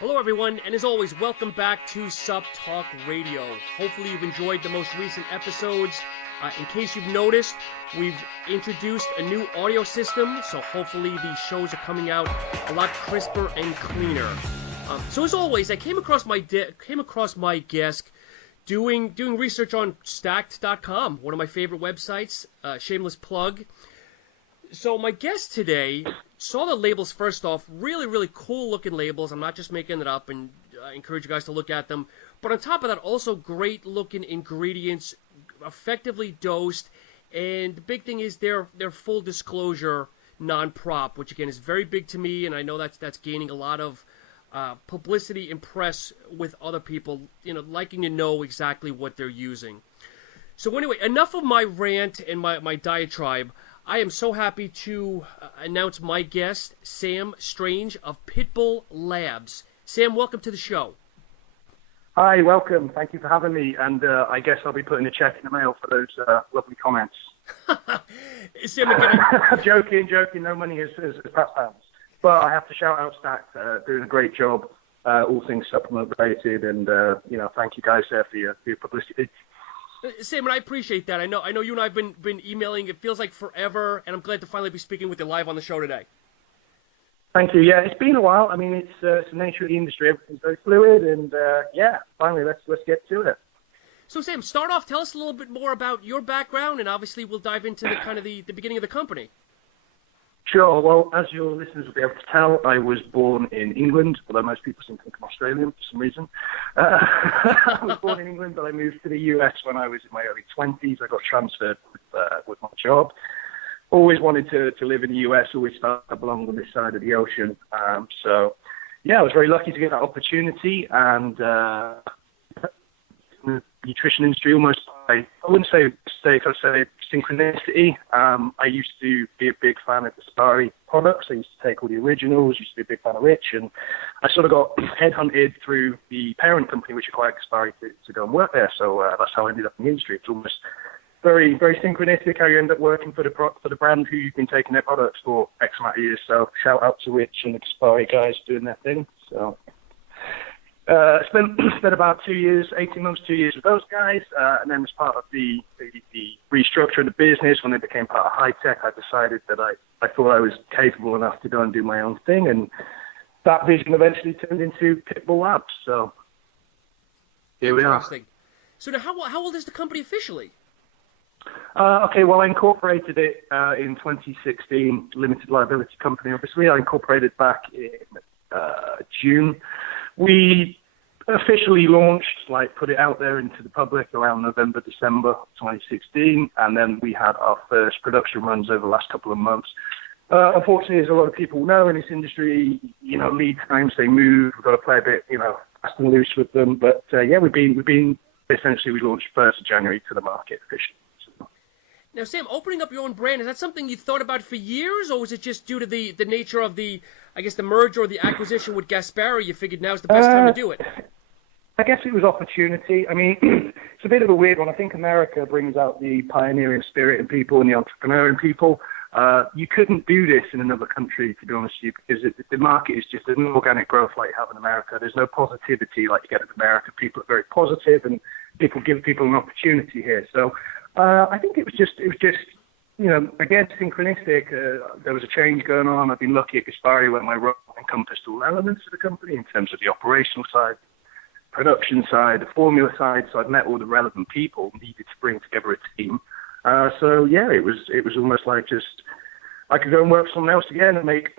Hello, everyone, and as always, welcome back to Supptalk Radio. Hopefully you've enjoyed the most recent episodes. In case you've noticed, we've introduced a new audio system, so hopefully the shows are coming out a lot crisper and cleaner. So as always, I came across my desk doing research on Stack3d.com, one of my favorite websites, shameless plug. So my guest today saw the labels first off, really cool looking labels. I'm not just making it up, and I encourage you guys to look at them. But on top of that, also great looking ingredients, effectively dosed, and the big thing is their full disclosure non-prop, which again is very big to me, and I know that's gaining a lot of publicity and press with other people, liking to know exactly what they're using. So anyway, enough of my rant and my diatribe. I am so happy to announce my guest, Sam Strange of Pitbull Labs. Sam, welcome to the show. Hi, welcome. Thank you for having me. And I guess I'll be putting a check in the mail for those lovely comments. Sam, again, joking. No money is past hands. But I have to shout out Stack, doing a great job, all things supplement related. And, thank you guys for your publicity. Sam, and I appreciate that. I know you and I have been emailing. It feels like forever, and I'm glad to finally be speaking with you live on the show today. Thank you. Yeah, it's been a while. I mean, it's the nature of the industry. Everything's very fluid, and finally, let's get to it. So, Sam, start off. Tell us a little bit more about your background, and obviously, we'll dive into the beginning of the company. Sure. Well, as your listeners will be able to tell, I was born in England, although most people seem to think I'm Australian for some reason. I was born in England, but I moved to the US when I was in my early 20s. I got transferred with my job. Always wanted to live in the US, always felt I belonged on this side of the ocean. I was very lucky to get that opportunity, and the nutrition industry almost, I wouldn't say mistake, I'd say synchronicity. I used to be a big fan of Gaspari products. I used to take all the originals, used to be a big fan of Rich, and I sort of got headhunted through the parent company, which acquired Gaspari, to go and work there. So that's how I ended up in the industry. It's almost very, very synchronistic how you end up working for the brand who you've been taking their products for X amount of years. So shout out to Rich and the Gaspari guys doing their thing. So spent about 18 months with those guys, and then as part of the restructure of the business, when they became part of high tech, I decided that I thought I was capable enough to go and do my own thing, and that vision eventually turned into Pitbull Labs. So here we are. So now, how old is the company officially? Well, I incorporated it in 2016, limited liability company. Obviously, I incorporated back in June. We officially launched, put it out there into the public around November, December 2016, and then we had our first production runs over the last couple of months. Unfortunately, as a lot of people know in this industry, lead times, they move. We've got to play a bit, fast and loose with them. But we've been essentially, we launched 1st of January to the market officially. Now, Sam, opening up your own brand, is that something you thought about for years, or was it just due to the nature of the merger or the acquisition with Gaspari, you figured now's the best time to do it? I guess it was opportunity. I mean, it's a bit of a weird one. I think America brings out the pioneering spirit in people and the entrepreneur in people. You couldn't do this in another country, to be honest with you, because the market is just an organic growth like you have in America. There's no positivity like you get in America. People are very positive, and people give people an opportunity here. So I think it was just again, synchronistic. There was a change going on. I've been lucky at Gaspari where my role encompassed all elements of the company in terms of the operational side, production side, the formula side. So I've met all the relevant people needed to bring together a team. It was almost like just I could go and work for someone else again and make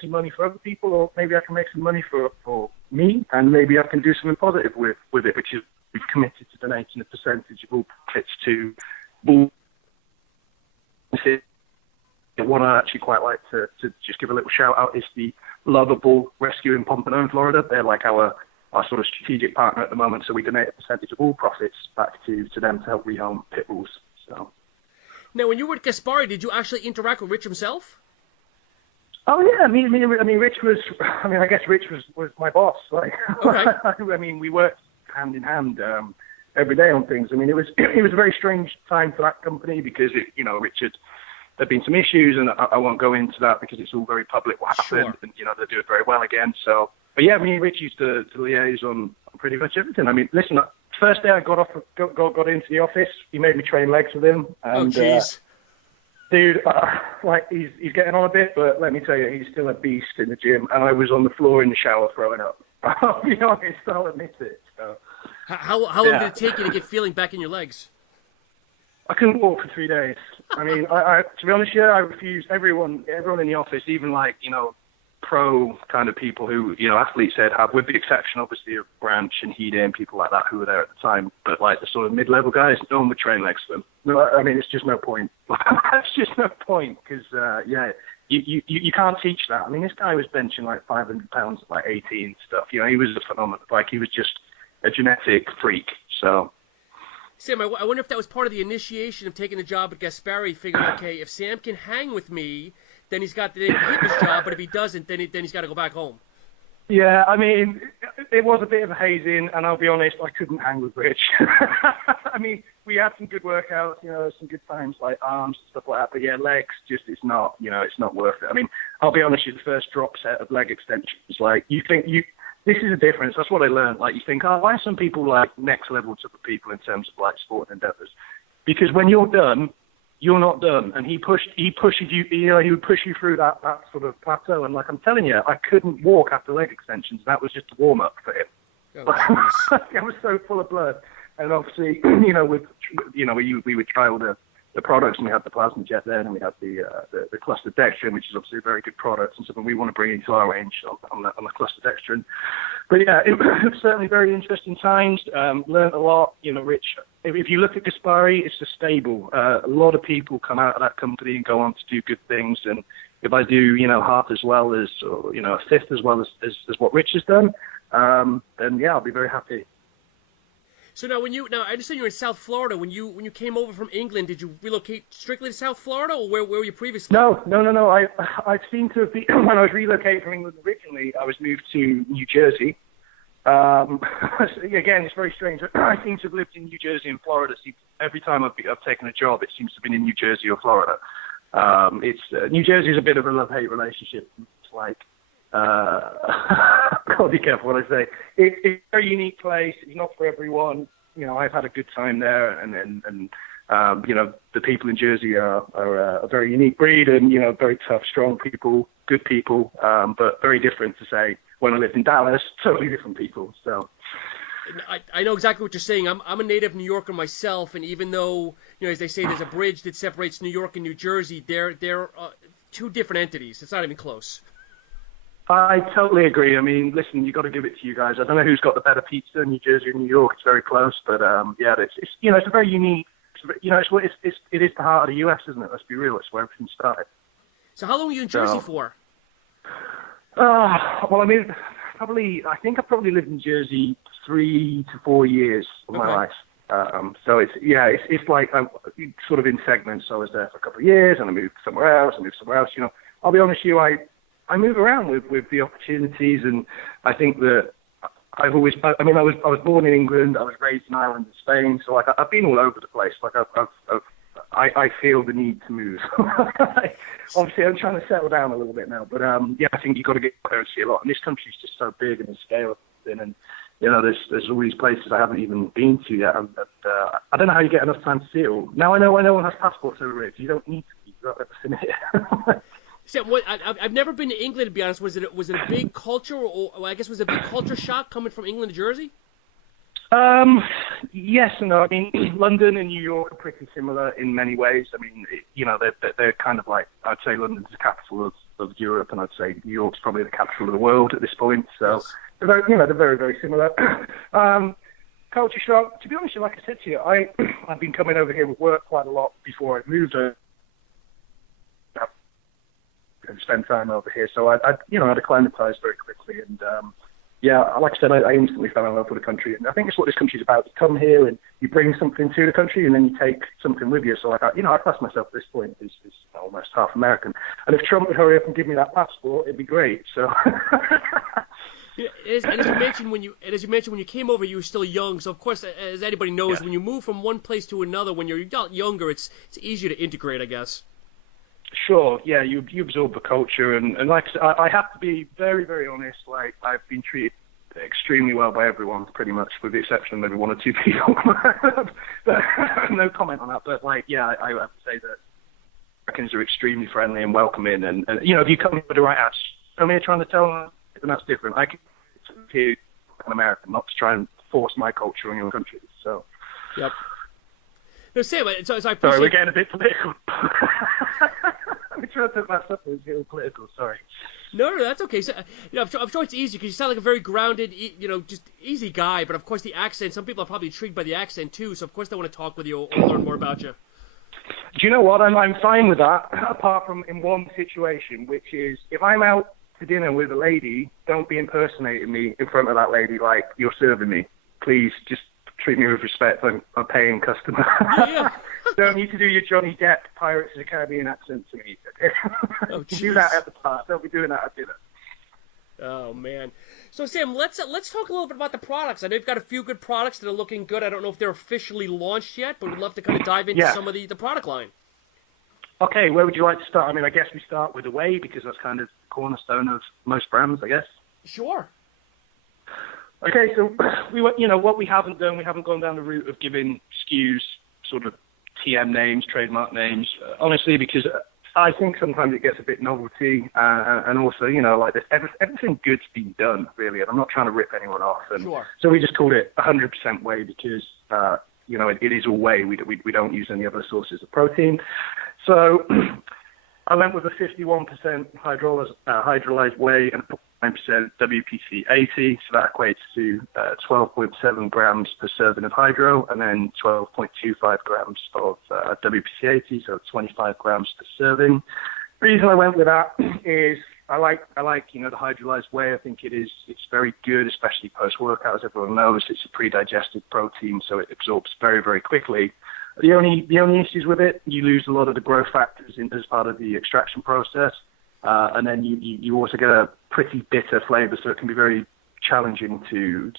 some money for other people, or maybe I can make some money for me, and maybe I can do something positive with it, which is we've committed to donating a percentage of all profits to Bull. The one I actually quite like to just give a little shout out is the Lovable Rescue in Pompano, Florida. They're like our sort of strategic partner at the moment, so we donate a percentage of all profits back to them to help rehome Pitbulls. So. Now, when you were at Gaspari, did you actually interact with Rich himself? Oh yeah, I mean, Rich was. I guess Rich was my boss. Okay. We worked hand in hand every day on things. It was a very strange time for that company because Richard. There've been some issues, and I won't go into that because it's all very public what happened, sure. And they're doing very well again. So But yeah, me and Rich used to liaise on pretty much everything. I mean, listen, first day I got into the office, he made me train legs with him. And, oh, jeez. Dude, like, he's getting on a bit, but let me tell you, he's still a beast in the gym, and I was on the floor in the shower throwing up. I'll be honest, I'll admit it. So. How long did it take you to get feeling back in your legs? I couldn't walk for 3 days. I mean, I to be honest, I refused everyone in the office, even like, pro kind of people who, athletes said have, with the exception, obviously, of Branch and Heede and people like that who were there at the time. But like the sort of mid-level guys, no one would train legs for them. No, I mean, it's just no point. It's just no point because, you can't teach that. I mean, this guy was benching like 500 pounds at like 18 and stuff. He was a phenomenon. Like, he was just a genetic freak. So. Sam, I wonder if that was part of the initiation of taking the job at Gaspari, figuring, okay, if Sam can hang with me, then he's got the his job, but if he doesn't, then he's got to go back home. Yeah, I mean, it was a bit of a hazing, and I'll be honest, I couldn't hang with Rich. I mean, we had some good workouts, some good times like arms and stuff like that, but yeah, legs, just, it's not worth it. I mean, I'll be honest, the first drop set of leg extensions, like, this is a difference. That's what I learned. Like, you think, why are some people like next level to the people in terms of like sporting endeavors? Because when you're done, you're not done. And he pushes you, he would push you through that sort of plateau. And like, I'm telling you, I couldn't walk after leg extensions. That was just a warm up for him. Oh, I was so full of blood. And obviously, we would trial the products, and we had the plasma jet then, and we had the cluster dextrin, which is obviously a very good product and something we want to bring into our range on the cluster dextrin. But yeah, it was certainly very interesting times. Learned a lot. Rich, if you look at Gaspari, it's a stable. A lot of people come out of that company and go on to do good things. And if I do, half as well as, or, a fifth as well as what Rich has done, then yeah, I'll be very happy. So now, I understand you're in South Florida. When you came over from England, did you relocate strictly to South Florida, or where were you previously? No. I seem to have been, when I was relocated from England originally, I was moved to New Jersey. Again, it's very strange. I seem to have lived in New Jersey and Florida. Every time I've taken a job, it seems to have been in New Jersey or Florida. New Jersey is a bit of a love-hate relationship. It's like, gotta be careful what I say. It's a very unique place. It's not for everyone. I've had a good time there, and the people in Jersey are a very unique breed, and very tough, strong people, good people, but very different to say when I lived in Dallas. Totally different people. So. I know exactly what you're saying. I'm a native New Yorker myself, and even though as they say, there's a bridge that separates New York and New Jersey, they're two different entities. It's not even close. I totally agree. I mean, listen, you got to give it to you guys. I don't know who's got the better pizza, New Jersey or New York. It's very close, but yeah, it's it's a very unique. It is the heart of the U.S., isn't it? Let's be real. It's where everything started. So how long were you in Jersey for? Well, I mean, I think I probably lived in Jersey 3 to 4 years of my life. So it's like I'm sort of in segments. So I was there for a couple of years, and I moved somewhere else. I'll be honest with you, I move around with the opportunities, and I think that I was born in England, I was raised in Ireland and Spain, so like I've been all over the place. Like I feel the need to move. Obviously, I'm trying to settle down a little bit now, but yeah, I think you've got to get out and see a lot. And this country's just so big and the scale of it, and there's all these places I haven't even been to yet. And I don't know how you get enough time to see it all. Now I know one has passports over here, so you don't need to. You've got everything here. So I've never been to England, to be honest. Was it a big culture, or I guess was it a big culture shock coming from England to Jersey? Yes and no. I mean, London and New York are pretty similar in many ways. I mean, they're kind of like, I'd say London's the capital of Europe, and I'd say New York's probably the capital of the world at this point. So yes. They're very, very similar. Culture shock. To be honest, like I said to you, I've been coming over here with work quite a lot before I moved over. And spend time over here, so I'd acclimatized very quickly, and yeah, like I said, I instantly fell in love with the country, and I think it's what this country's about. You come here and you bring something to the country, and then you take something with you. So like, I class myself at this point as almost half American, and if Trump would hurry up and give me that passport, it'd be great. So. Yeah, as you mentioned when you came over, you were still young. So of course, as anybody knows, when you move from one place to another, when you're younger, it's easier to integrate, I guess. Sure, yeah, you absorb the culture, and like I said, I have to be very, very honest, like, I've been treated extremely well by everyone, pretty much, with the exception of maybe one or two people. But no comment on that, but, like, yeah, I have to say that Americans are extremely friendly and welcoming, and if you come with the right attitude, I'm here trying to tell them, then that's different. I can hear an American, not to try and force my culture on your country, so. Yep. No, Sam, so I appreciate... Sorry, we're getting a bit political. I'm trying to put myself as getting political, sorry. No, that's okay. So, I'm sure it's easy because you sound like a very grounded, just easy guy. But of course, the accent. Some people are probably intrigued by the accent too. So of course, they want to talk with you or learn more about you. Do you know what? I'm fine with that. Apart from in one situation, which is if I'm out to dinner with a lady, don't be impersonating me in front of that lady like you're serving me. Please, just treat me with respect. I'm a paying customer. Yeah. Don't need to do your Johnny Depp Pirates of the Caribbean accent to me. Oh, do that at the bar. Don't be doing that at dinner. Oh man. So Sam, let's talk a little bit about the products. I know you've got a few good products that are looking good. I don't know if they're officially launched yet, but we'd love to kind of dive into some of the product line. Okay, where would you like to start? I mean, I guess we start with the whey because that's kind of the cornerstone of most brands, I guess. Sure. Okay, so what we haven't done, we haven't gone down the route of giving SKUs sort of TM names, trademark names, honestly, because I think sometimes it gets a bit novelty, and also, like this, everything good's been done, really, and I'm not trying to rip anyone off. And sure. So we just called it 100% whey because, it is all whey. We don't use any other sources of protein. So I went with a 51% hydrolyzed whey and 9% WPC 80, so that equates to 12.7 grams per serving of hydro, and then 12.25 grams of WPC 80, so 25 grams per serving. The reason I went with that is I like the hydrolyzed whey. I think it's very good, especially post-workout. As everyone knows, it's a pre-digested protein, so it absorbs very, very quickly. The only issues with it, you lose a lot of the growth factors as part of the extraction process. And then you also get a pretty bitter flavor, so it can be very challenging to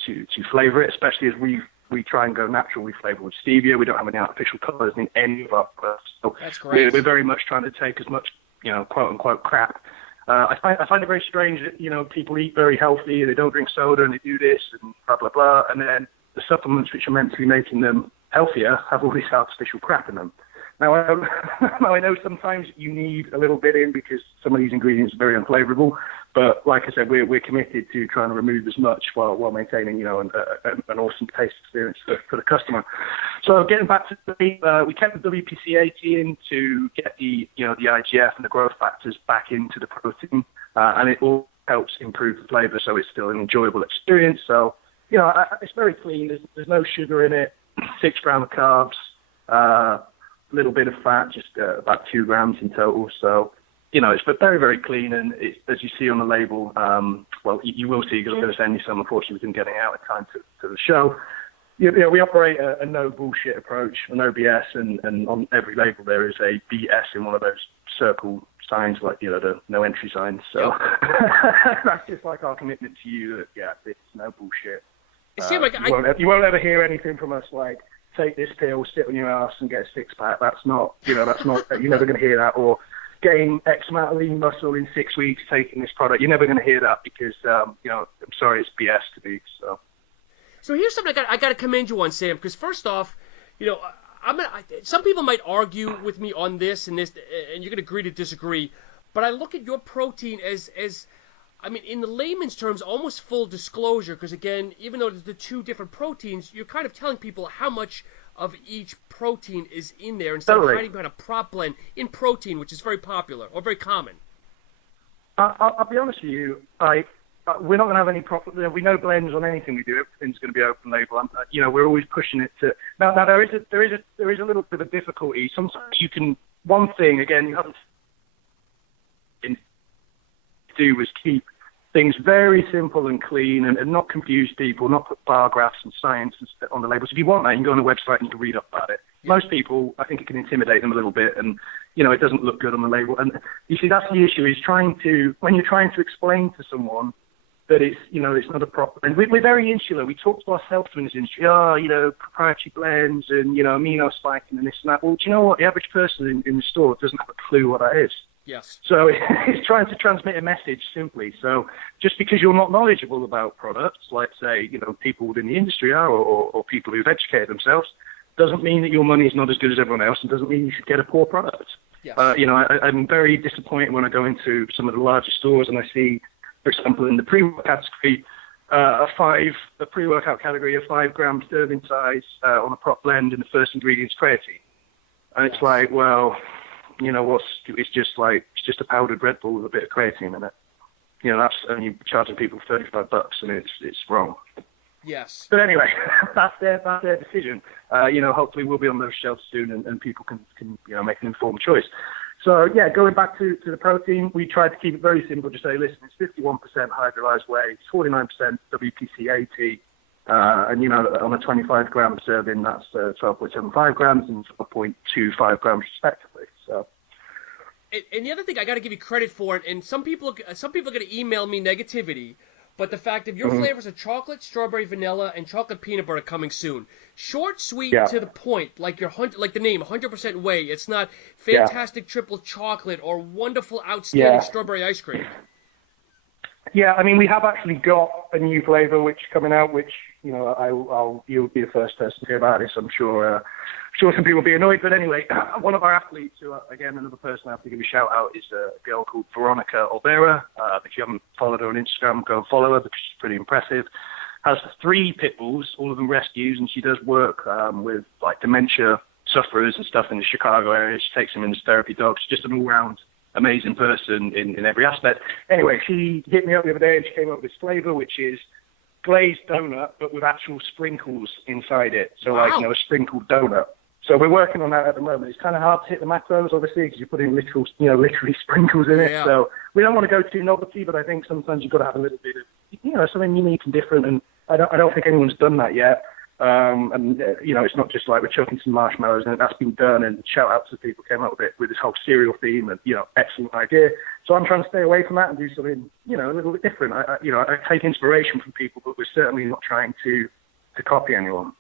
flavor it, especially as we try and go natural. We flavor with stevia. We don't have any artificial colors in any of our products. So that's great. We're very much trying to take as much, quote unquote crap. I find it very strange that, people eat very healthy, they don't drink soda, and they do this and blah, blah, blah. And then the supplements which are meant to be making them healthier have all this artificial crap in them. Now, I know sometimes you need a little bit in because some of these ingredients are very unflavorable, but like I said, we're committed to trying to remove as much while maintaining, an awesome taste experience for the customer. So getting back to we kept the WPC 80 in to get the IGF and the growth factors back into the protein, and it all helps improve the flavor, so it's still an enjoyable experience. So, it's very clean. There's no sugar in it, 6 grams of carbs, little bit of fat, just about 2 grams in total. So, it's very, very clean. And as you see on the label, you will see, because I'm going to send you some, unfortunately, we didn't get it out in time to the show. We operate a no bullshit approach, a no BS, and on every label there is a BS in one of those circle signs, like, the no entry signs. So that's just like our commitment to you that, it's no bullshit. You won't ever hear anything from us like, take this pill, sit on your ass and get a 6-pack. That's not, you're never going to hear that. Or gain X amount of lean muscle in 6 weeks taking this product. You're never going to hear that because, I'm sorry, it's BS to me. So here's something I got to commend you on, Sam, because first off, some people might argue with me on this, and you're going to agree to disagree, but I look at your protein as in the layman's terms, almost full disclosure, because again, even though there's the 2 different proteins, you're kind of telling people how much of each protein is in there instead of hiding behind a prop blend in protein, which is very popular or very common. I'll be honest with you, we're not going to have any profit. We know blends on anything we do. Everything's going to be open label. We're always pushing it to. Now there is a little bit of difficulty. Sometimes you can. One thing again, you haven't do was keep things very simple and clean and not confuse people, not put bar graphs and science on the labels. If you want that, you can go on the website and you can read up about it. Most people, I think it can intimidate them a little bit, and, it doesn't look good on the label. And you see, that's the issue, is when you're trying to explain to someone that it's, it's not a proper blend. We're very insular. We talk to ourselves in this industry, proprietary blends and, amino spiking and this and that. Well, do you know what? The average person in the store doesn't have a clue what that is. Yes. So it's trying to transmit a message simply. So just because you're not knowledgeable about products, like say, people within the industry are, or people who've educated themselves, doesn't mean that your money is not as good as everyone else, and doesn't mean you should get a poor product. Yes. I'm very disappointed when I go into some of the larger stores and I see, for example, in the pre-workout category, a pre-workout category, a 5 gram serving size on a prop blend, and the first ingredient's creatine. And it's like, well, it's just a powdered Red Bull with a bit of creatine in it. That's only charging people $35. I mean, it's wrong. Yes. But anyway, that's their decision. Hopefully we'll be on those shelves soon, and people can make an informed choice. So yeah, going back to the protein, we tried to keep it very simple. Just say, listen, it's 51% hydrolyzed whey, 49% WPC 80, and on a 25 gram serving, that's 12.75 grams and 12.25 grams respectively. So. And the other thing I got to give you credit for, and some people are going to email me negativity, but the fact that your flavors are chocolate, strawberry, vanilla, and chocolate peanut butter coming soon. Short, sweet, to the point, like the name, 100% whey. It's not fantastic triple chocolate or wonderful, outstanding strawberry ice cream. Yeah, I mean, we have actually got a new flavor which is coming out, which you'll be the first person to hear about this. I'm sure some people will be annoyed, but anyway, one of our athletes, who again another person I have to give a shout out, is a girl called Veronica Olvera. If you haven't followed her on Instagram, go and follow her because she's pretty impressive. Has 3 Pitbulls, all of them rescues, and she does work with like dementia sufferers and stuff in the Chicago area. She takes them in as therapy dogs. She's just an all-round amazing person in every aspect. Anyway, she hit me up the other day and she came up with this flavor, which is glazed donut, but with actual sprinkles inside it. So a sprinkled donut. So we're working on that at the moment. It's kind of hard to hit the macros, obviously, because you're putting literally sprinkles in it. Yeah. So we don't want to go too novelty, but I think sometimes you've got to have a little bit of, something unique and different. And I don't think anyone's done that yet. It's not just like we're chucking some marshmallows in it. That's been done, and shout out to the people who came up with this whole cereal theme, and excellent idea. So I'm trying to stay away from that and do something a little bit different. I take inspiration from people, but we're certainly not trying to copy anyone.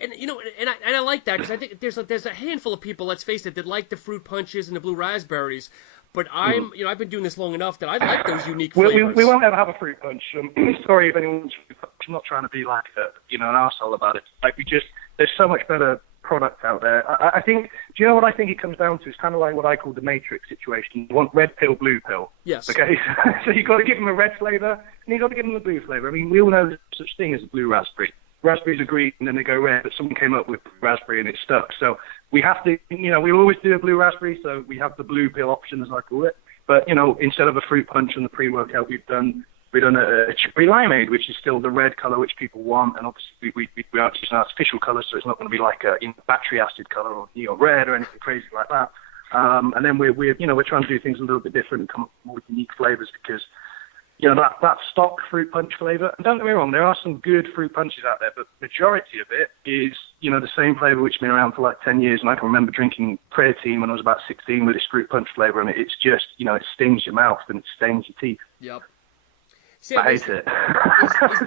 And I like that, because I think there's a handful of people, let's face it, that like the fruit punches and the blue raspberries. But I've been doing this long enough that I like those unique flavors. We won't ever have a fruit punch. Sorry if anyone's not trying to be like an arsehole about it. Like there's so much better product out there. I think, do you know what I think it comes down to? It's kind of like what I call the Matrix situation. You want red pill, blue pill. Yes. Okay. So you've got to give them a red flavor, and you've got to give them a blue flavor. I mean, we all know there's such thing as a blue raspberry. Raspberries are green and then they go red, but someone came up with raspberry and it stuck. So we have to, we always do a blue raspberry, so we have the blue pill option, as I call it. But, instead of a fruit punch and the pre-workout, we've done a cherry limeade, which is still the red color which people want. And obviously we are using artificial colors, so it's not going to be like a battery acid color or neon red or anything crazy like that. And then we're trying to do things a little bit different and come up with more unique flavors, because that stock fruit punch flavor. And don't get me wrong, there are some good fruit punches out there, but the majority of it is, the same flavor which has been around for like 10 years. And I can remember drinking creatine when I was about 16 with this fruit punch flavor, and it's just, it stings your mouth and it stains your teeth. Yep. I hate it.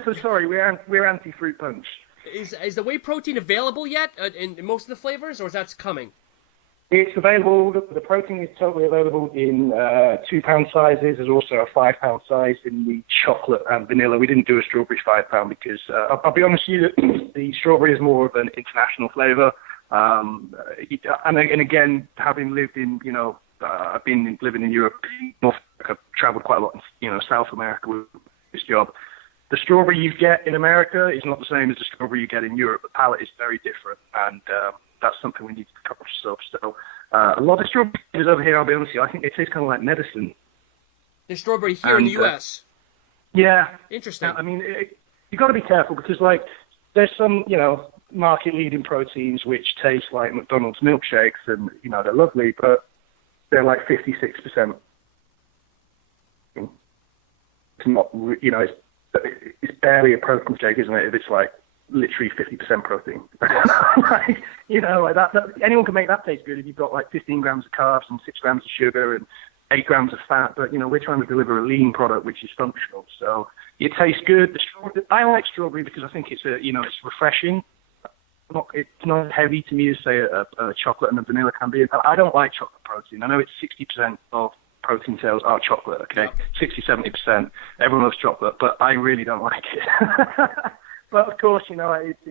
So sorry, we're anti-fruit punch. Is the whey protein available yet in most of the flavors, or is that coming? It's available. The protein is totally available in 2-pound sizes. There's also a 5-pound size in the chocolate and vanilla. We didn't do a strawberry 5-pound because I'll be honest with you, the strawberry is more of an international flavor. And again, having lived in, I've been living in Europe, North America, traveled quite a lot in, South America with this job. The strawberry you get in America is not the same as the strawberry you get in Europe. The palate is very different, and that's something we need to be conscious of. So a lot of strawberries over here, I'll be honest with you, I think it tastes kind of like medicine. The strawberry here in the U.S.? Yeah. Interesting. I mean, you've got to be careful because, there's some, market-leading proteins which taste like McDonald's milkshakes, and, they're lovely, but they're like 56%. It's not, it's barely a protein shake, isn't it, if it's like literally 50% protein. Anyone can make that taste good if you've got like 15 grams of carbs and 6 grams of sugar and 8 grams of fat, but we're trying to deliver a lean product which is functional, so it tastes good. I like strawberry because I think it's it's refreshing. it's not as heavy to me as, say, a chocolate and a vanilla can be. I don't like chocolate protein. I know it's 60% of protein sales are chocolate, okay? Yeah. 60-70%. Everyone loves chocolate, but I really don't like it. But, of course, it's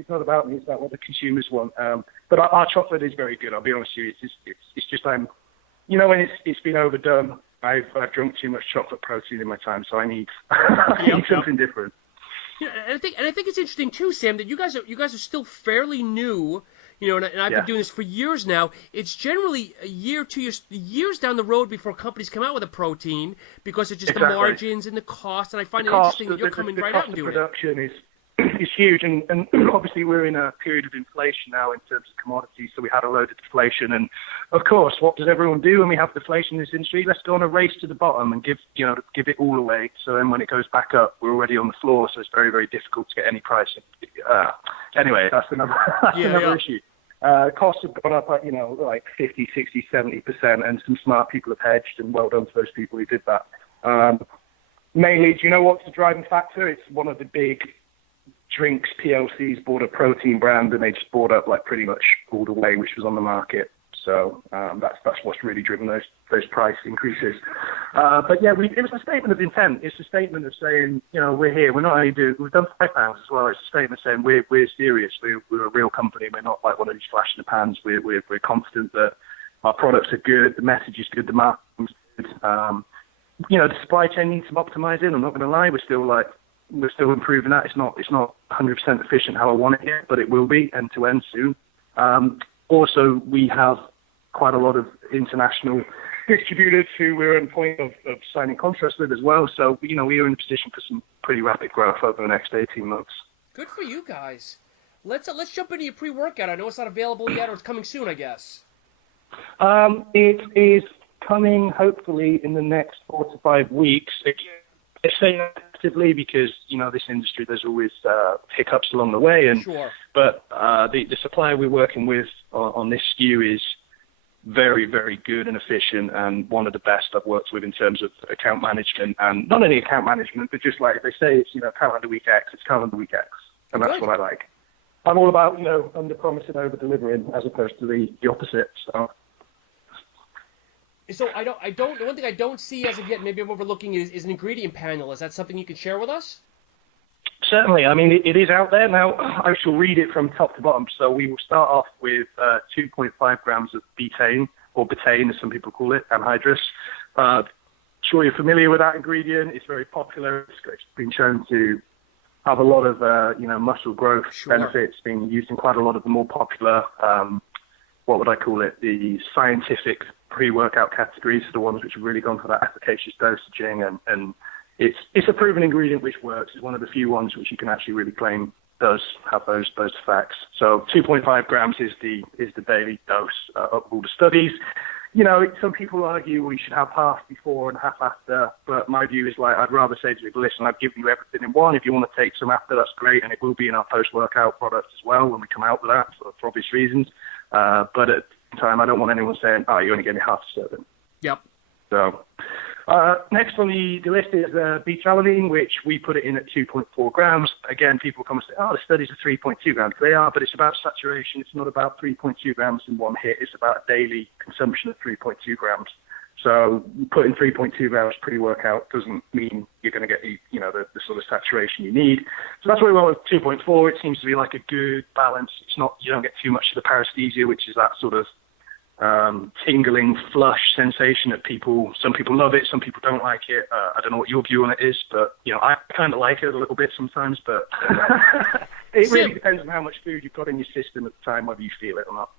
not about me. It's about what the consumers want. But our chocolate is very good, I'll be honest with you. It's just when it's been overdone, I've drunk too much chocolate protein in my time, so I need, something different. Yeah, and I think it's interesting too, Sam, that you guys are still fairly new, and I've been doing this for years now. It's generally a year, 2 years down the road before companies come out with a protein because it's just the margins and the cost. And I find it interesting that you're coming right out and doing it. The production is huge, and obviously we're in a period of inflation now in terms of commodities, so we had a load of deflation, and of course, what does everyone do when we have deflation in this industry? Let's go on a race to the bottom and give it all away, so then when it goes back up, we're already on the floor, so it's very, very difficult to get any pricing. Anyway, that's another issue. Costs have gone up, like 50, 60, 70%, and some smart people have hedged, and well done to those people who did that. Mainly, do you know what's the driving factor? It's one of the big drinks PLCs bought a protein brand, and they just bought up like pretty much all the way, which was on the market. So that's what's really driven those price increases. But yeah, it was a statement of intent. It's a statement of saying, we're here. We're not only we've done £5 as well. It's a statement saying we're serious. We're a real company. We're not like one of these flash in the pans. We're confident that our products are good. The message is good. The marketing is good. The supply chain needs some optimizing. I'm not going to lie. We're still improving that. It's not 100% efficient how I want it yet, but it will be end to end soon. Also, we have quite a lot of international distributors who we're at the point of signing contracts with as well. So, we are in a position for some pretty rapid growth over the next 18 months. Good for you guys. Let's jump into your pre-workout. I know it's not available yet, or it's coming soon, I guess. It is coming hopefully in the next 4 to 5 weeks. I say actively because, this industry, there's always hiccups along the way. Sure. But the supplier we're working with on this SKU is very, very good and efficient, and one of the best I've worked with in terms of account management. And not only account management, but just like they say, it's, calendar week X, it's calendar week X. And that's what I like. I'm all about, under-promising, over-delivering, as opposed to the opposite. So the one thing I don't see as of yet, maybe I'm overlooking, is an ingredient panel. Is that something you can share with us? Certainly. I mean, it is out there now. I shall read it from top to bottom. So we will start off with 2.5 grams of betaine, or betaine as some people call it, anhydrous. Sure you're familiar with that ingredient. It's very popular. It's been shown to have a lot of muscle growth benefits, being used in quite a lot of the more popular, what would I call it, the scientific pre-workout categories, the ones which have really gone for that efficacious dosaging, and it's a proven ingredient which works. It's one of the few ones which you can actually really claim does have those effects. So 2.5 grams is the daily dose of all the studies. Some people argue we should have half before and half after, but my view is I'd rather say to people, listen, I've given you everything in one. If you want to take some after, that's great, and it will be in our post-workout product as well when we come out with that for obvious reasons. But at the time, I don't want anyone saying, you only gave me half a serving. Yep. So next on the list is beta-alanine, which we put it in at 2.4 grams. Again, people come and say, the studies are 3.2 grams. They are, but it's about saturation. It's not about 3.2 grams in one hit. It's about daily consumption of 3.2 grams. So putting 3.2 grams pre-workout doesn't mean you're going to get the sort of saturation you need. So that's why we went with 2.4. It seems to be like a good balance. It's not, you don't get too much of the paresthesia, which is that sort of tingling flush sensation that some people love it, some people don't like it. I don't know what your view on it is, but I kind of like it a little bit sometimes, but it really depends on how much food you've got in your system at the time, whether you feel it or not.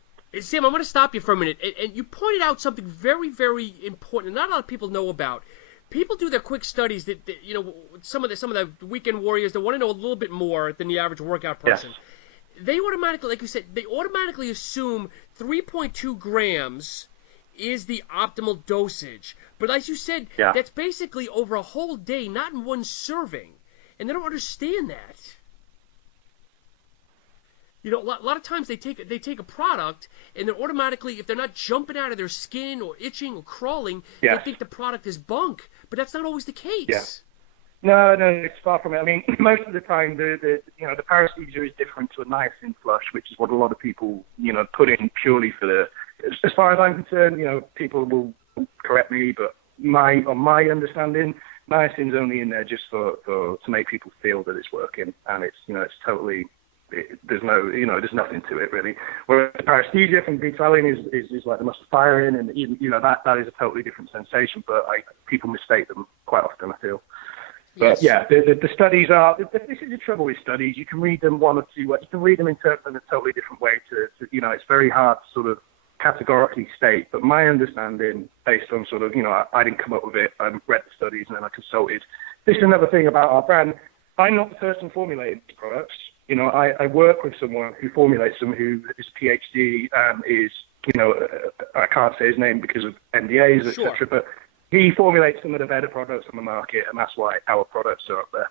Sam, I'm going to stop you for a minute, and you pointed out something very, very important, not a lot of people know about. People do their quick studies that some of the weekend warriors, they want to know a little bit more than the average workout person. Yes. They automatically, like you said, assume 3.2 grams is the optimal dosage. But as you said, that's basically over a whole day, not in one serving. And they don't understand that. A lot of times they take a product and they're automatically, if they're not jumping out of their skin or itching or crawling, they think the product is bunk. But that's not always the case. No, it's far from it. I mean, most of the time, the paresthesia is different to a niacin flush, which is what a lot of people, put in purely for the. As far as I'm concerned, people will correct me, but on my understanding, niacin's only in there just to make people feel that it's working, and it's totally. There's nothing to it really. Whereas the paresthesia from betaline is like the muscle firing, and that is a totally different sensation. But people mistake them quite often, I feel. But yeah, the studies are. This is the trouble with studies. You can read them one or two. You can read them interpreted in a totally different way. It's very hard to sort of categorically state. But my understanding, based on sort of, I didn't come up with it. I read the studies and then I consulted. This is another thing about our brand. I'm not the person formulating these products. I work with someone who formulates them, who is a PhD and is, I can't say his name because of NDAs, Sure. etc. But he formulates some of the better products on the market, and that's why our products are up there.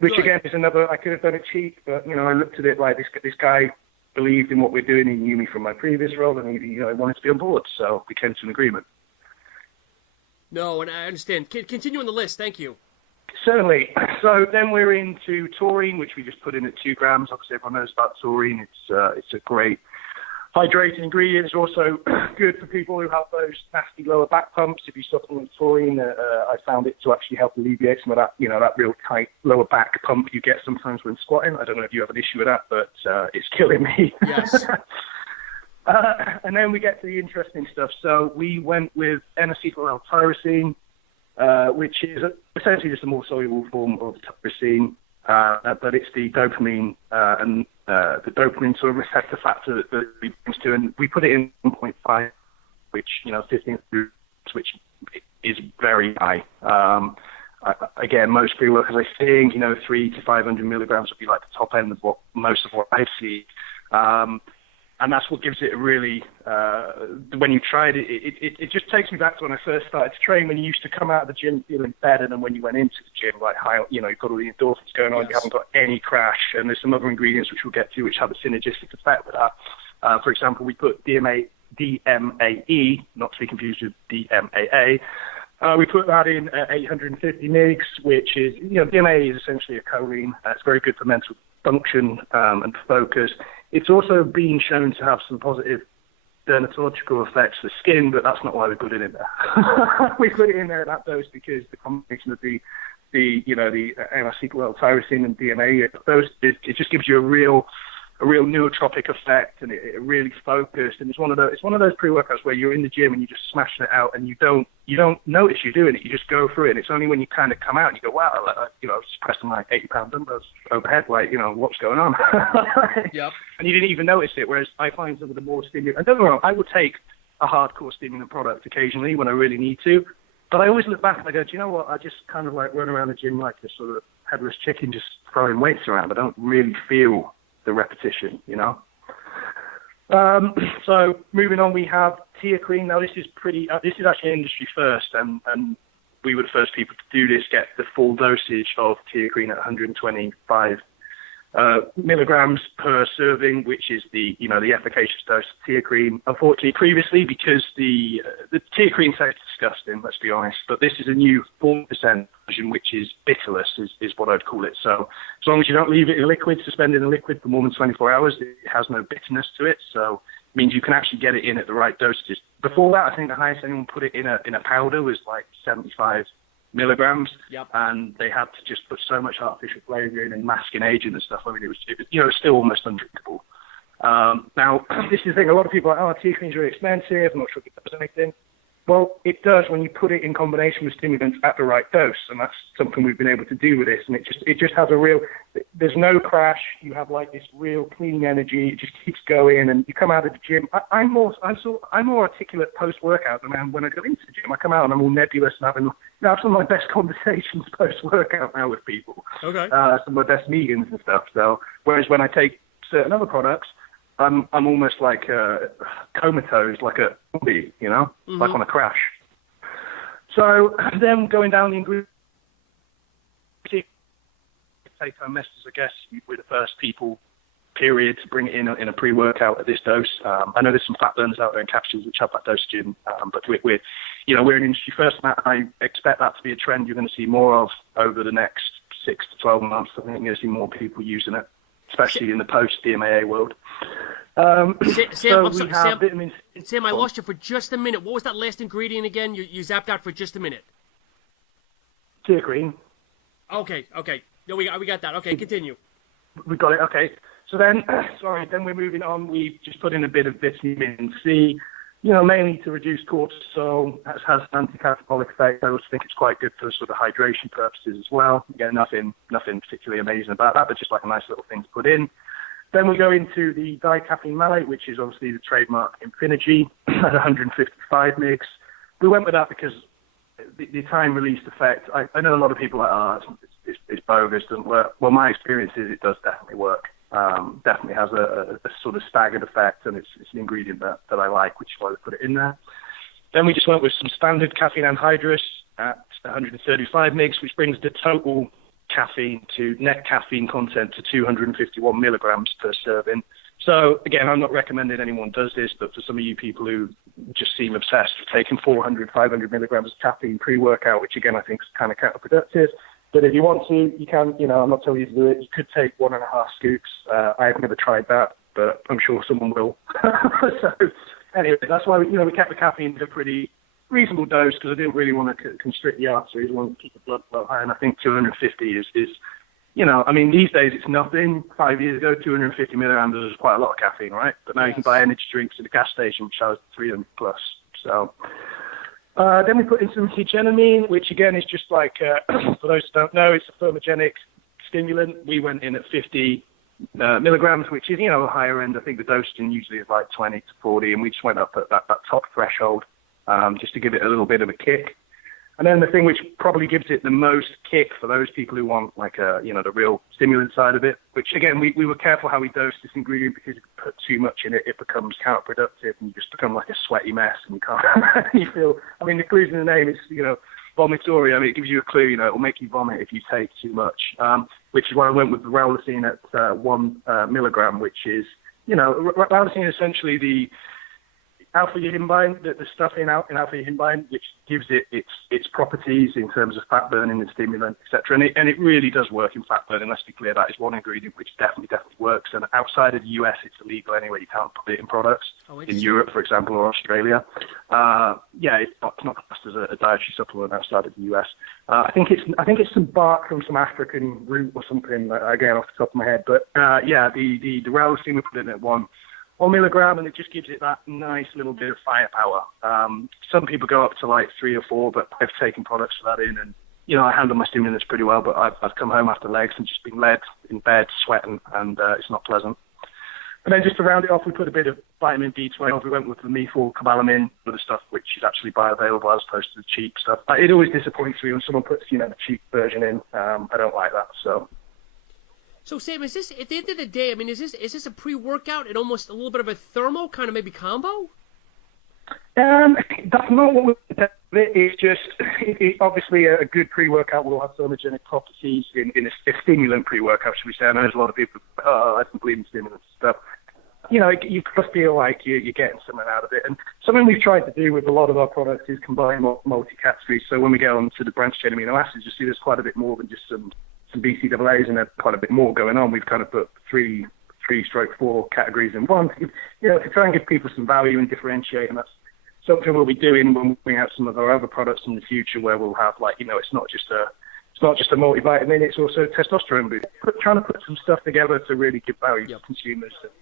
Which, Good. again, is another, I could have done it cheap, but, I looked at it like this guy believed in what we're doing. He knew me from my previous role, and he wanted to be on board, so we came to an agreement. No, and I understand. Continue on the list. Thank you. Certainly. So then we're into taurine, which we just put in at 2 grams. Obviously, everyone knows about taurine. It's a great hydrating ingredient. It's also good for people who have those nasty lower back pumps. If you supplement taurine, I found it to actually help alleviate some of that, that real tight lower back pump you get sometimes when squatting. I don't know if you have an issue with that, but it's killing me. Yes. And then we get to the interesting stuff. So we went with N-acetyl-L-tyrosine, which is essentially just a more soluble form of tyrosine, but it's the dopamine and the dopamine sort of receptor factor that we brings to, and we put it in 1.5, which 15 groups, which is very high. Again, most pre-workers, I think 300 to 500 milligrams would be like the top end of most of what I see. And that's what gives it a really, when you try it, it just takes me back to when I first started to train, when you used to come out of the gym feeling better than when you went into the gym, like high, you've got all the endorphins going on, yes. You haven't got any crash, and there's some other ingredients which we'll get to which have a synergistic effect with that. For example, we put DMAE, not to be confused with DMAA. We put that in at 850 mg, which is, DMAA is essentially a choline. It's very good for mental function and focus. It's also been shown to have some positive dermatological effects for skin, but that's not why we put it in there. We put it in there at that dose because the combination of the N-acetyl-L-tyrosine and DMA, it just gives you a real nootropic effect, and it really focused. And it's one of those pre-workouts where you're in the gym and you're just smashing it out, and you don't notice you're doing it. You just go through it. And it's only when you kind of come out and you go, wow, I was pressing like 80-pound dumbbells overhead, like, what's going on? Yep. And you didn't even notice it. Whereas I find some of the more stimulant, and don't get me wrong, I will take a hardcore stimulant product occasionally when I really need to. But I always look back and I go, do you know what? I just kind of like run around the gym like a sort of headless chicken, just throwing weights around. I don't really feel the repetition, So moving on, we have teacrine. Now this is actually industry first, and we were the first people to do this, get the full dosage of teacrine at 125 milligrams per serving, which is the efficacious dose of teacrine. Unfortunately, previously, because the teacrine tastes disgusting, let's be honest, but this is a new 4% version, which is bitterless, is what I'd call it. So as long as you don't leave it in liquid, suspended in liquid for more than 24 hours, it has no bitterness to it. So it means you can actually get it in at the right dosages. Before that, I think the highest anyone put it in a powder was like 75 milligrams, yep. And they had to just put so much artificial flavoring and masking agent and stuff. I mean, it was still almost undrinkable. Now, this is the thing. A lot of people are like, teacrine's really expensive. I'm not sure if it does anything. Well, it does when you put it in combination with stimulants at the right dose, and that's something we've been able to do with this. And it just has a real. There's no crash. You have like this real clean energy. It just keeps going, and you come out of the gym. I'm more articulate post workout than I am when I go into the gym. I come out and I'm all nebulous and having have some of my best conversations post workout now with people. Okay. Some of my best meetings and stuff. So whereas when I take certain other products, I'm almost like comatose, like a zombie, mm-hmm. like on a crash. So then going down the ingredients, take-home messages, I guess, we're the first people, period, to bring it in a pre-workout at this dose. I know there's some fat burners out there in capsules which have that dosage in, but we're we're an industry first, and I expect that to be a trend you're going to see more of over the next 6 to 12 months. I think you're going to see more people using it, especially in the post-DMAA world. Sam, I lost you for just a minute. What was that last ingredient again? You zapped out for just a minute. Teacrine. Okay. No, we got that. Okay, continue. We got it. Okay. So then, then we're moving on. We've just put in a bit of vitamin C, mainly to reduce cortisol. That has an anti-catabolic effect. I also think it's quite good for sort of hydration purposes as well. Again, nothing particularly amazing about that, but just like a nice little thing to put in. Then we go into the dicaffeine malate, which is obviously the trademark Infinergy at 155 mg. We went with that because the time-released effect, I know a lot of people are like, it's bogus, doesn't work. Well, my experience is it does definitely work. Definitely has a sort of staggered effect, and it's an ingredient that I like, which is why we put it in there. Then we just went with some standard caffeine anhydrous at 135 mg, which brings the total net caffeine content to 251 milligrams per serving. So again, I'm not recommending anyone does this, but for some of you people who just seem obsessed with taking 400, 500 milligrams of caffeine pre-workout, which again I think is kind of counterproductive. But if you want to, you can, I'm not telling you to do it. You could take 1.5 scoops. I've never tried that, but I'm sure someone will. So anyway, that's why we kept the caffeine at a pretty reasonable dose, because I didn't really want to constrict the arteries. I wanted to keep the blood flow high, and I think 250 is these days it's nothing. 5 years ago, 250 milligrams was quite a lot of caffeine, right? But now you can buy energy drinks at the gas station, which has 300 plus. So then we put in some hegenamine, which again is just like, for those who don't know, it's a thermogenic stimulant. We went in at 50 milligrams, which is, a higher end. I think the dosing usually is like 20 to 40, and we just went up at that top threshold just to give it a little bit of a kick. And then the thing which probably gives it the most kick for those people who want like the real stimulant side of it, which again, we were careful how we dosed this ingredient, because if you put too much in it, it becomes counterproductive and you just become like a sweaty mess, and you can't, you feel, the clue's in the name is, vomitory. It gives you a clue, it'll make you vomit if you take too much, which is why I went with the raulousine at 1 milligram, which is, raulousine is essentially the alpha-yohimbine, the stuff in alpha-yohimbine, which gives it its properties in terms of fat burning and stimulant, etc. And it really does work in fat burning. Let's be clear, that is one ingredient which definitely works. And outside of the US, it's illegal anyway. You can't put it in products. In Europe, for example, or Australia. It's not classed as a dietary supplement outside of the US. I think it's some bark from some African root or something, again off the top of my head. But the raulousine we put in at 1 milligram, and it just gives it that nice little bit of firepower. Some people go up to like 3 or 4, but I've taken products for that in, and I handle my stimulants pretty well. But I've come home after legs and just been led in bed sweating, and it's not pleasant. And then just to round it off, we put a bit of vitamin B12. We went with the methylcobalamin, other stuff which is actually bioavailable as opposed to the cheap stuff. It always disappoints me when someone puts the cheap version in. I don't like that. So Sam, is this, at the end of the day, is this a pre-workout and almost a little bit of a thermo kind of maybe combo? That's not what we're doing. It's just, obviously a good pre-workout will have thermogenic properties in a stimulant pre-workout, should we say. I know there's a lot of people, I don't believe in stimulants and stuff. You just feel like you're getting something out of it. And something we've tried to do with a lot of our products is combine multi-categories. So when we go on to the branched chain amino acids, you see there's quite a bit more than just some BCAAs, and there's quite a bit more going on. We've kind of put 3/4 categories in one to try and give people some value and differentiate. And that's something we'll be doing when we bring out some of our other products in the future, where we'll have it's not just a multivitamin, it's also testosterone boost. Trying to put some stuff together to really give value to consumers. And,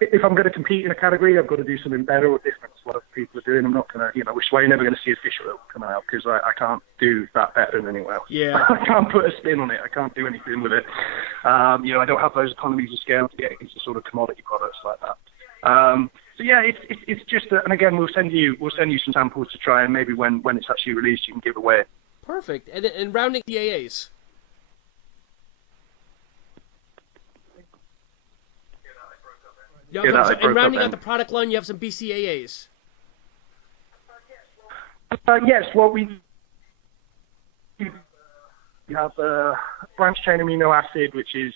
if I'm going to compete in a category, I've got to do something better or different to what other people are doing. I'm not going to, which is why you're never going to see a fish oil come out, because I can't do that better than anyone else. Yeah. I can't put a spin on it. I can't do anything with it. I don't have those economies of scale to get into sort of commodity products like that. It's just, and again, we'll send you some samples to try, and maybe when it's actually released, you can give away. Perfect. And rounding the AAs. And rounding out the product line, you have some BCAAs. Yes, we have branched chain amino acid, which is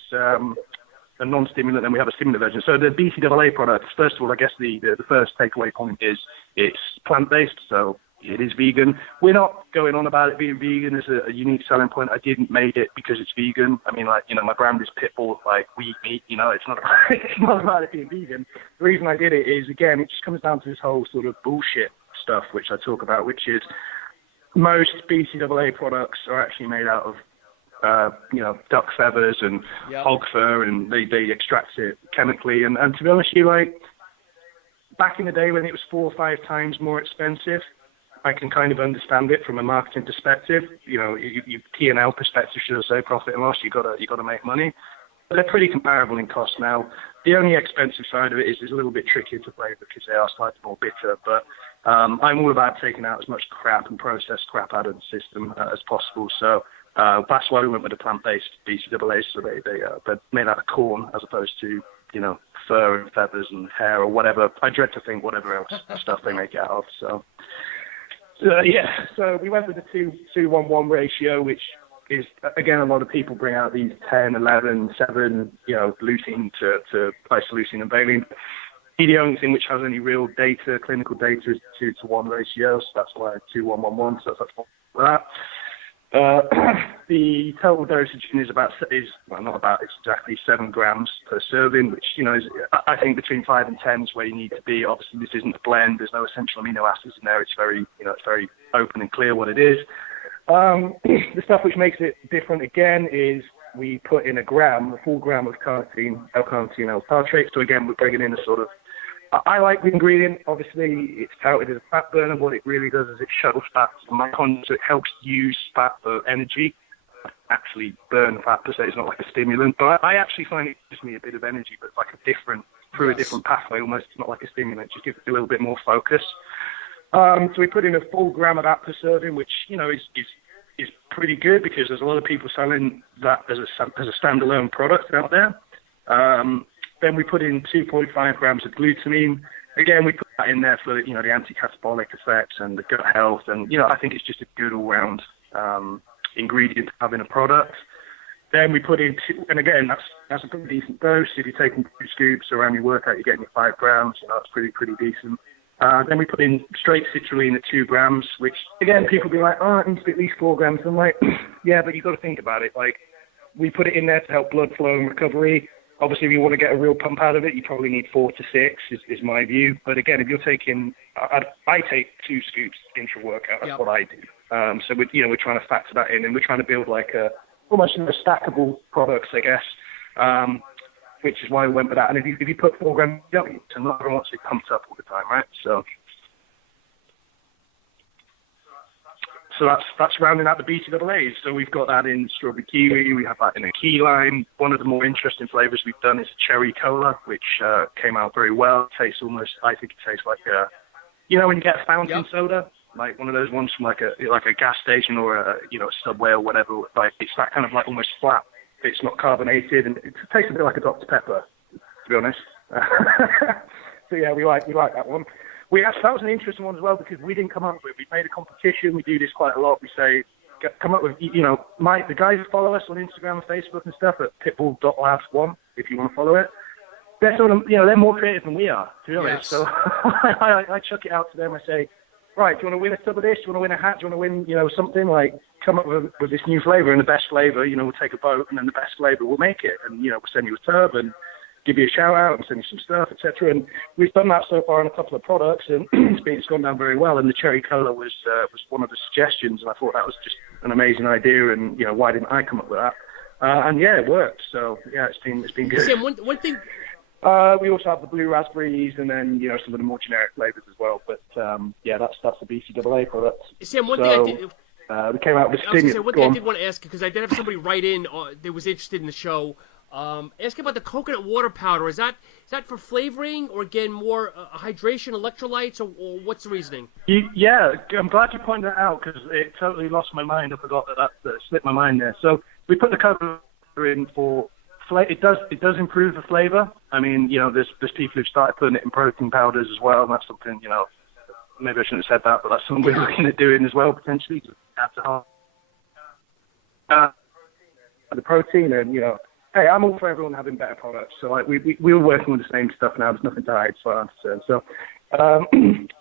a non-stimulant, and we have a stimulant version. So the BCAA products, first of all, I guess the first takeaway point is it's plant-based, so it is vegan. We're not going on about it being vegan as a unique selling point. I didn't make it because it's vegan. I mean, like, you know, my brand is Pitbull, like, we eat meat, you know, it's not about it being vegan. The reason I did it is, again, it just comes down to this whole sort of bullshit stuff, which I talk about, which is most BCAA products are actually made out of you know, duck feathers and hog fur, and they extract it chemically. And to be honest with you, like, back in the day when it was 4 or 5 times more expensive, I can kind of understand it from a marketing perspective. You know, you P&L perspective, should I say, profit and loss, you gotta make money. But they're pretty comparable in cost now. The only expensive side of it is a little bit trickier to flavour because they are slightly more bitter. But I'm all about taking out as much crap and processed crap out of the system as possible. So that's why we went with the plant-based BCAAs. So they're made out of corn as opposed to, you know, fur and feathers and hair or whatever. I dread to think whatever else stuff they make it out of. So we went with the 2-1-1 ratio, which is, again, a lot of people bring out these 10, 11, 7, you know, lutein to isoleucine and valine. The only thing which has any real data, clinical data, is 2-to-1 ratio, so that's why 2-1-1-1, so that's what that. The total dosage is it's exactly 7 grams per serving, which, you know, is, I think between 5 and 10 is where you need to be. Obviously, this isn't a blend. There's no essential amino acids in there. It's very, you know, it's very open and clear what it is. The stuff which makes it different, again, is we put in a full gram of carnitine, L-carnitine, L-tartrate. So, again, we're bringing in a sort of, I like the ingredient. Obviously, it's touted as a fat burner. What it really does is it shuttles fat to the mitochondria, so it helps use fat for energy. Actually burn fat per se, it's not like a stimulant. But I actually find it gives me a bit of energy, but like through a different pathway almost. It's not like a stimulant, it just gives it a little bit more focus. So we put in a full gram of that per serving, which, you know, is pretty good because there's a lot of people selling that as a standalone product out there. Then we put in 2.5 grams of glutamine. Again, we put that in there for, you know, the anti-catabolic effects and the gut health. And, you know, I think it's just a good all-round ingredient to have in a product. Then we put in and again, that's a pretty decent dose. If you're taking 2 scoops around your workout, you're getting your 5 grams. You know, that's pretty decent. Then we put in straight citrulline at 2 grams, which, again, people be like, oh, it needs to be at least 4 grams. I'm like, yeah, but you've got to think about it. Like, we put it in there to help blood flow and recovery. Obviously, if you want to get a real pump out of it, you probably need 4 to 6, is my view. But again, if you're taking, I take 2 scoops intra-workout. That's what I do. So we're trying to factor that in, and we're trying to build like almost stackable products, I guess. Which is why we went with that. And if you put 4 grams, you don't need to. Not everyone wants to be pumped up all the time, right? So that's rounding out the BCAAs. So we've got that in strawberry kiwi. We have that in a key lime. One of the more interesting flavors we've done is cherry cola, which came out very well. I think it tastes like you know, when you get a fountain soda, like one of those ones from like a gas station or a Subway or whatever. Like it's that kind of like almost flat. It's not carbonated, and it tastes a bit like a Dr. Pepper, to be honest. So yeah, we like that one. That was an interesting one as well because we didn't come up with it. We made a competition. We do this quite a lot. We say, come up with, you know, the guys who follow us on Instagram and Facebook and stuff at pitbull.labs1, if you want to follow it. They're sort of, you know, they're more creative than we are, to be honest. So I chuck it out to them. I say, right, do you want to win a tub of this? Do you want to win a hat? Do you want to win, you know, something? Like, come up with this new flavor, and the best flavor, you know, we'll take a vote, and then the best flavor will make it. And, you know, we'll send you a tub and give you a shout out and send you some stuff, etc. And we've done that so far on a couple of products, and it's gone down very well. And the cherry cola was one of the suggestions, and I thought that was just an amazing idea. And, you know, why didn't I come up with that? And yeah, it worked. So yeah, it's been good. Sam, one thing. We also have the blue raspberries, and then, you know, some of the more generic flavors as well. But yeah, that's the BCAA product. Sam, one thing I did. We came out with stimulant. One thing I did want to ask, because I did have somebody write in that was interested in the show. Ask about the coconut water powder. Is that for flavoring, or again more hydration, electrolytes, or what's the reasoning? Yeah, I'm glad you pointed that out because it totally lost my mind. I forgot that slipped my mind there. So we put the coconut in for flavor. It does improve the flavor. I mean, you know, there's people who've started putting it in protein powders as well, and that's something, you know, maybe I shouldn't have said that, but that's something we're looking at doing as well potentially. The protein and, you know, hey, I'm all for everyone having better products. So like we were working with the same stuff now. There's nothing to hide, as far as I'm concerned. So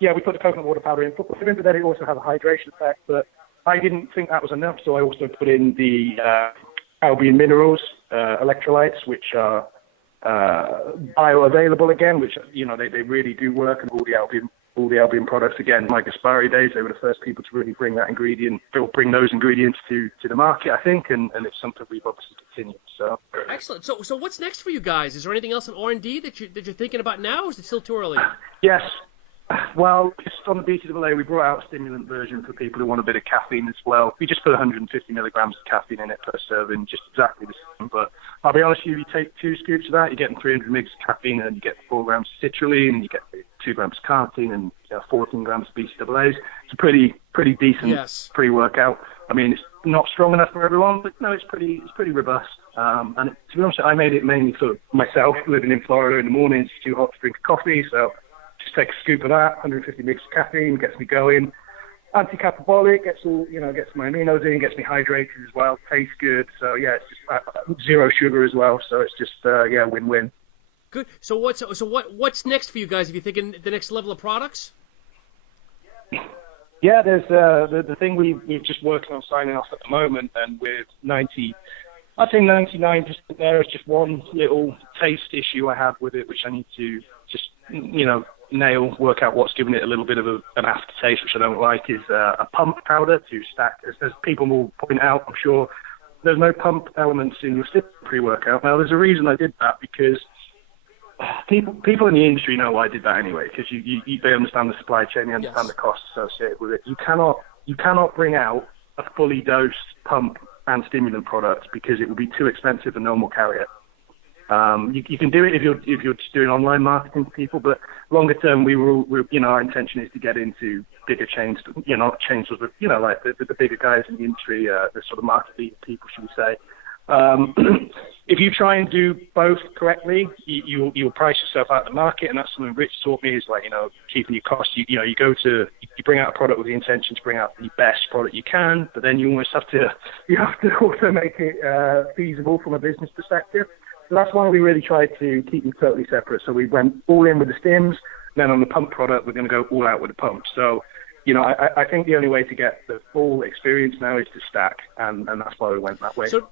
yeah, we put the coconut water powder in, but then it also has a hydration effect. But I didn't think that was enough, so I also put in the Albion Minerals electrolytes, which are bioavailable again, which they really do work, and all the Albion products, again, my Gaspari days, they were the first people to really bring those ingredients to the market, I think, and it's something we've obviously continued. So excellent. So what's next for you guys? Is there anything else in R&D that you're thinking about now, or is it still too early? Yes. Well, just on the BCAA, we brought out a stimulant version for people who want a bit of caffeine as well. We just put 150 milligrams of caffeine in it per serving, just exactly the same. But I'll be honest with you, you take 2 scoops of that, you're getting 300 mg of caffeine, and you get 4 grams of citrulline, and you get 2 grams of carnitine, and 14 grams of BCAAs. It's a pretty decent pre-workout. I mean, it's not strong enough for everyone, but no, it's pretty robust. And to be honest, I made it mainly for myself, living in Florida in the mornings. It's too hot to drink a coffee, so just take a scoop of that, 150 mg of caffeine, gets me going. Anti-catabolic, gets my aminos in, gets me hydrated as well, tastes good. So yeah, it's just 0 sugar as well. So it's just win-win. Good. So what's next for you guys? If you're thinking the next level of products? Yeah, there's the thing we're just working on signing off at the moment, and with 99% there is just one little taste issue I have with it, which I need to just work out what's giving it a little bit of an aftertaste, which I don't like, is a pump powder to stack. As people will point out, I'm sure, there's no pump elements in your pre-workout. Now, there's a reason I did that, because people in the industry know why I did that anyway, because they understand the supply chain, they understand the costs associated with it. You cannot bring out a fully dosed pump and stimulant product, because it will be too expensive and no one will carry it. You can do it if you're just doing online marketing to people, but longer term, our intention is to get into bigger chains, not chains, like the bigger guys in the industry, the sort of market leader people, should we say. If you try and do both correctly, you'll price yourself out of the market, and that's something Rich taught me, is keeping your costs. You bring out a product with the intention to bring out the best product you can, but then you almost have to also make it feasible from a business perspective. So that's why we really tried to keep them totally separate. So we went all in with the stims, then on the pump product, we're going to go all out with the pump. So, I think the only way to get the full experience now is to stack, and that's why we went that way. So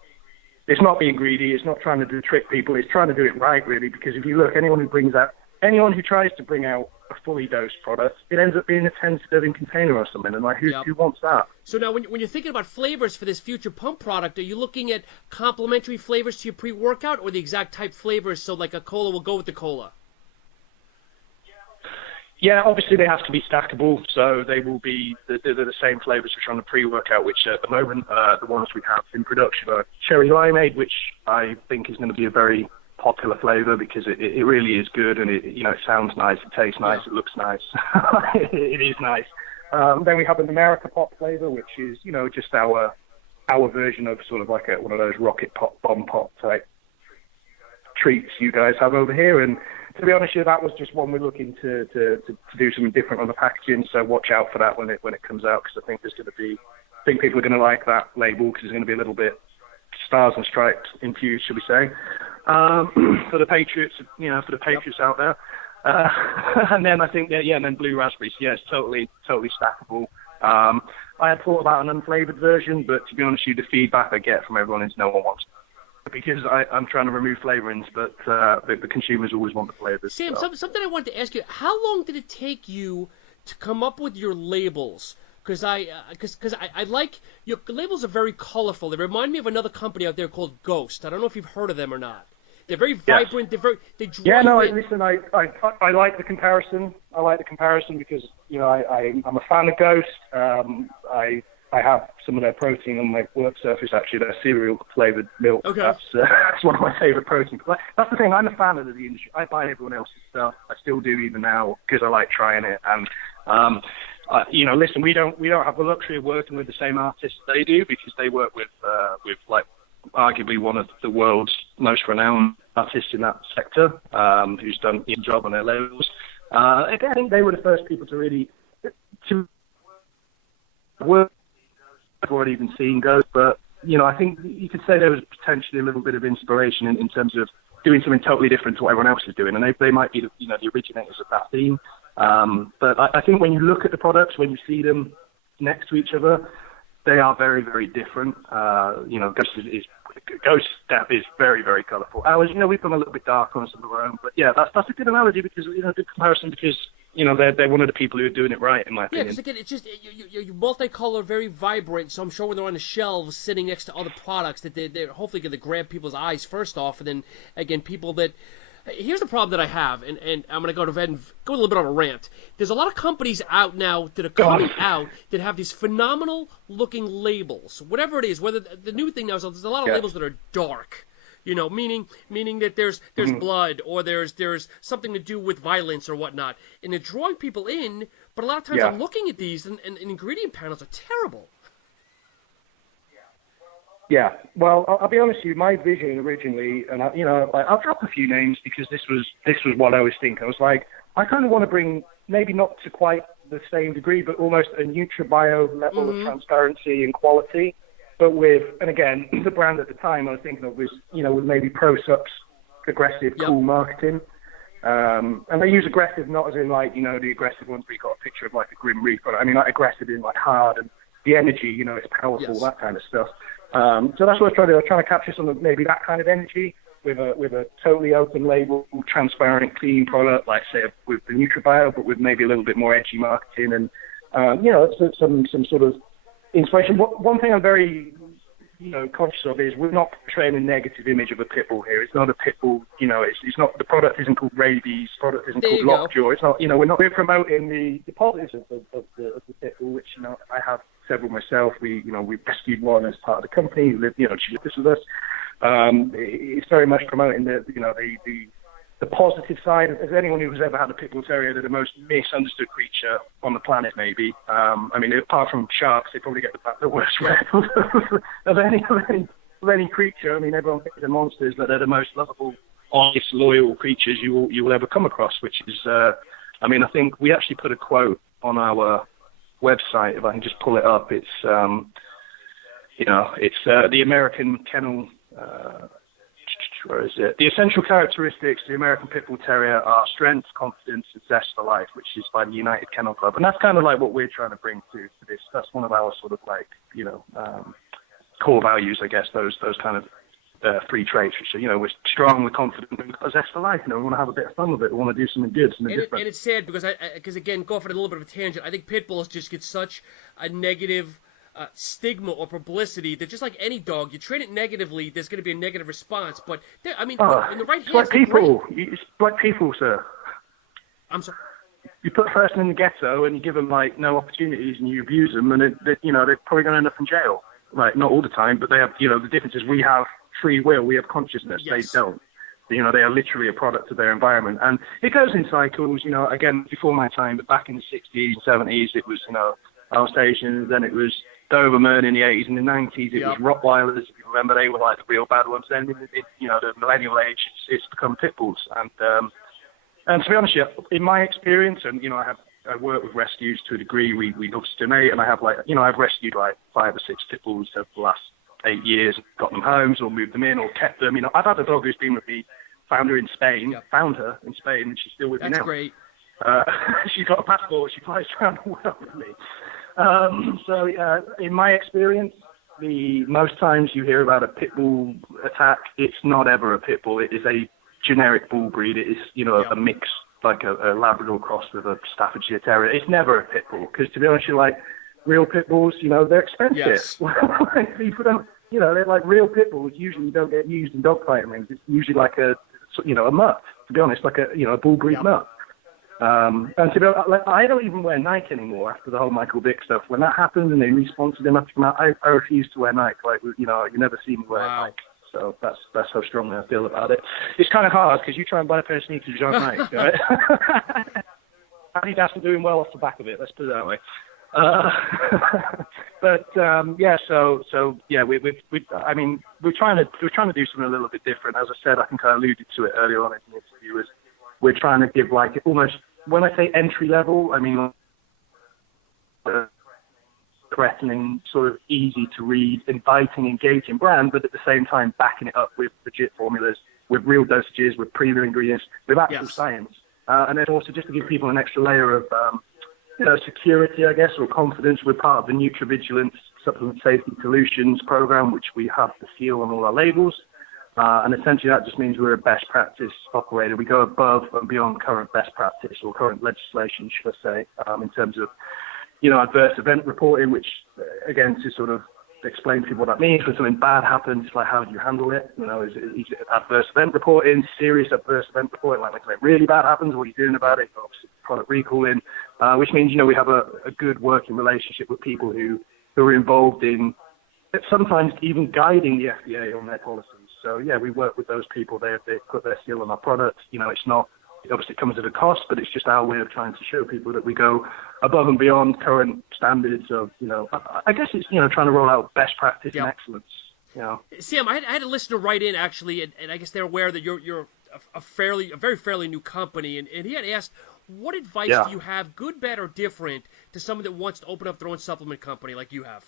it's not being greedy, it's not trying to trick people, it's trying to do it right, really, because if you look, anyone who tries to bring out a fully dosed product, it ends up being a 10-serving container or something, and who wants that? So now, when you're thinking about flavors for this future pump product, are you looking at complementary flavors to your pre-workout, or the exact type flavors, so like a cola will go with the cola? Yeah, obviously they have to be stackable, so they will be they're the same flavors which are on the pre-workout, which at the moment the ones we have in production are cherry limeade, which I think is going to be a very popular flavor, because it really is good, and it sounds nice, it tastes nice, it looks nice, it is nice. Then we have an America Pop flavor, which is just our version of sort of like one of those rocket pop, bomb pop type treats you guys have over here. And to be honest, that was just one we're looking to do something different on the packaging. So watch out for that when it comes out, because I think people are going to like that label, because it's going to be a little bit stars and stripes infused, should we say, for the Patriots, out there. And then I think and then blue raspberries, yes, totally stackable. I had thought about an unflavored version, but to be honest with you, the feedback I get from everyone is no one wants it, because I'm trying to remove flavorings, but the consumers always want the flavors. Sam, something I wanted to ask you: how long did it take you to come up with your labels? Because I like your labels are very colorful. They remind me of another company out there called Ghost. I don't know if you've heard of them or not. They're very vibrant. They draw listen, I like the comparison. I like the comparison because I'm a fan of Ghost. I have some of their protein on my work surface, actually, their cereal flavored milk. Okay. That's one of my favorite proteins. But that's the thing, I'm a fan of the industry. I buy everyone else's stuff. I still do even now, because I like trying it. And listen, we don't have the luxury of working with the same artists they do, because they work with like arguably one of the world's most renowned artists in that sector, who's done a job on their labels. I think they were the first people to really work. I've already even seen Ghost, but I think you could say there was potentially a little bit of inspiration in terms of doing something totally different to what everyone else is doing, and they might be the originators of that theme. But I think when you look at the products, when you see them next to each other, they are very, very different. Ghost Step is very, very colourful. Ours, we've gone a little bit darker on some of our own, but yeah, that's a good analogy because good comparison because they're one of the people who are doing it right, in my opinion. Yeah, because again, it's just you're multicolor, very vibrant. So I'm sure when they're on the shelves, sitting next to other products, that they're hopefully going to grab people's eyes first off, and then again, people that. Here's the problem that I have, and I'm going to go ahead and go a little bit on a rant. There's a lot of companies out now that are coming out that have these phenomenal-looking labels, whatever it is. Whether the new thing now is there's a lot of labels that are dark, meaning that there's blood or there's something to do with violence or whatnot, and they're drawing people in. But a lot of times I'm looking at these, and ingredient panels are terrible. Yeah, well, I'll be honest with you. My vision originally, and I'll drop a few names because this was what I was thinking. I was like, I kind of want to bring maybe not to quite the same degree, but almost a NutriBio level of transparency and quality. But and again, the brand at the time I was thinking of was, with maybe ProSup's aggressive, cool marketing. And they use aggressive not as in like, the aggressive ones where you got a picture of like a Grim Reaper. I mean, like aggressive in like hard and the energy, it's powerful, that kind of stuff. So that's what I was trying to capture some of maybe that kind of energy with a totally open label, transparent, clean product, like say with the NutriBio, but with maybe a little bit more edgy marketing and some sort of inspiration. One thing I'm very conscious of is we're not portraying a negative image of a Pitbull here. It's not a Pitbull. It's not, the product isn't called rabies. The product isn't called lockjaw. It's not. We're promoting the positives of the Pitbull, which I have several myself. We rescued one as part of the company. Who lived, she lived this with us. It's very much promoting the positive side. As anyone who's ever had a Pitbull Terrier, they're the most misunderstood creature on the planet, maybe. I mean, apart from sharks, they probably get the worst rep of any creature. I mean, everyone thinks they're monsters, but they're the most lovable, honest, loyal creatures you will ever come across, which is, I think we actually put a quote on our website, if I can just pull it up. It's, the American Kennel, where is it? The essential characteristics of the American Pitbull Terrier are strength, confidence, and zest for life, which is by the United Kennel Club. And that's kind of like what we're trying to bring to this. That's one of our sort of like, core values, I guess, those kind of three traits, which are, we're strong, we're confident, and we've got a zest for life. We want to have a bit of fun with it. We want to do something good, something different. And it's sad because again, go off on a little bit of a tangent. I think Pitbulls just get such a negative stigma or publicity that just like any dog, you train it negatively, there's going to be a negative response. But in the right hands, it's like people. It's like people, sir. I'm sorry. You put a person in the ghetto and you give them like no opportunities and you abuse them, and they're probably going to end up in jail. Like not all the time, but they have. The difference is we have free will, we have consciousness. Yes. They don't. They are literally a product of their environment, and it goes in cycles. Again, before my time, but back in the 60s, 70s, it was Alsatians, then it was Doberman in the 80s and the 90s. It was Rottweilers, if you remember. They were like the real bad ones. Then, the millennial age, it's become Pitbulls. And to be honest, in my experience, and I work with rescues to a degree. We love to donate, and I have I've rescued like 5 or 6 Pitbulls over the last 8 years, got them homes or moved them in or kept them. I've had a dog who's been with me, found her in Spain, and she's still with me now. That's great. She's got a passport. She flies around the world with me. So in my experience, the most times you hear about a Pitbull attack, it's not ever a Pitbull. It is a generic bull breed. It is, a mix, like a Labrador cross with a Staffordshire Terrier. It's never a Pitbull, because to be honest, real Pitbulls, they're expensive. Yes. People don't, they're like real Pitbulls usually don't get used in dogfighting rings. It's usually like a mutt, to be honest, like a bull breed mutt. And to be honest, I don't even wear Nike anymore after the whole Michael Vick stuff. When that happened and they re-sponsored him after come out, I refuse to wear Nike. Like, you never see me wear Nike. So that's how strongly I feel about it. It's kind of hard because you try and buy a pair of sneakers you don't like, right? Adidas are doing well off the back of it. Let's put it that way. We're trying to do something a little bit different. As I said, I think I alluded to it earlier on in the interview. We're trying to give almost, when I say entry level, I mean non-threatening, sort of easy to read, inviting, engaging brand, but at the same time backing it up with legit formulas, with real dosages, with premium ingredients, with actual science. And then also just to give people an extra layer of security, I guess, or confidence. We're part of the NutriVigilance Supplement Safety Solutions program, which we have the seal on all our labels. And essentially that just means we're a best practice operator. We go above and beyond current best practice or current legislation, should I say, in terms of, adverse event reporting, which, again, to sort of explain to people what that means. When something bad happens, it's like, how do you handle it? Is it adverse event reporting, serious adverse event reporting, like when something really bad happens, what are you doing about it? Obviously, product recalling, which means, we have a good working relationship with people who are involved in sometimes even guiding the FDA on their policies. So, yeah, we work with those people. They put their seal on our product. It's not, it obviously comes at a cost, but it's just our way of trying to show people that we go above and beyond current standards of, I guess it's, trying to roll out best practice and excellence. Sam, I had a listener write in, actually, and I guess they're aware that you're a very fairly new company, and he had asked, what advice do you have, good, bad, or different, to someone that wants to open up their own supplement company like you have?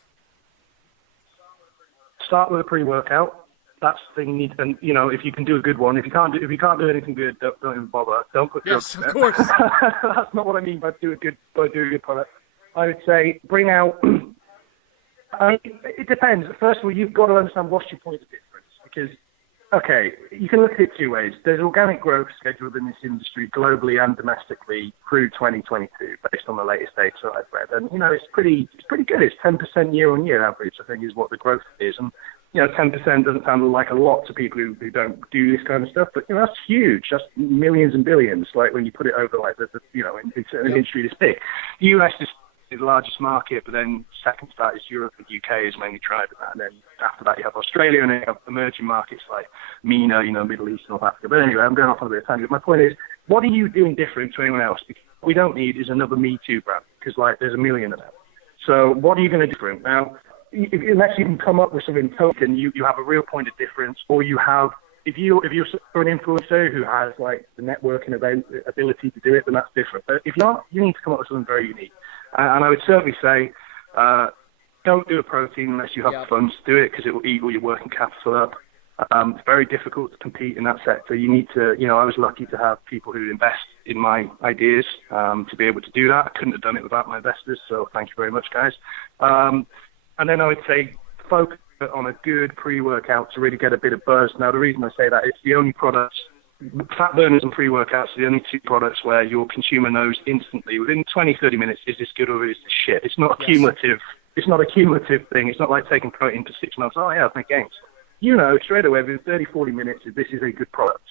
Start with a pre-workout. That's the thing you need, and if you can do a good one. If you can't do anything good, don't even bother. Don't put drugs in it. Yes, of course. That's not what I mean by do a good product. I would say bring out. It depends. First of all, you've got to understand what's your point of difference, because you can look at it two ways. There's organic growth scheduled in this industry globally and domestically through 2022, based on the latest data I've read, and it's pretty good. It's 10% year-on-year average, I think, is what the growth is, and 10% doesn't sound like a lot to people who don't do this kind of stuff, but that's huge. That's millions and billions. Like when you put it over like in an industry this big. The US is the largest market, but then second to that is Europe, and UK is mainly tried with that, and then after that you have Australia, and then you have emerging markets like MENA, Middle East, North Africa. But anyway, I'm going off on a bit of tangent. My point is, what are you doing different to anyone else? Because what we don't need is another Me Too brand, because there's a million of them. So what are you going to do different now? Unless you can come up with something token, you have a real point of difference, or you have, if you're an influencer who has like the networking ability to do it, then that's different. But if not, you need to come up with something very unique. And I would certainly say, don't do a protein unless you have the funds to do it, because it will eat all your working capital up. It's very difficult to compete in that sector. You need to, I was lucky to have people who invest in my ideas to be able to do that. I couldn't have done it without my investors, so thank you very much, guys. And then I would say focus on a good pre-workout to really get a bit of buzz. Now, the reason I say that, it's the only products, fat burners and pre-workouts are the only two products where your consumer knows instantly, within 20, 30 minutes, is this good or is this shit? It's not a cumulative. It's not a cumulative thing. It's not like taking protein for 6 months. Oh, yeah, I've made gains. Straight away, within 30, 40 minutes, this is a good product.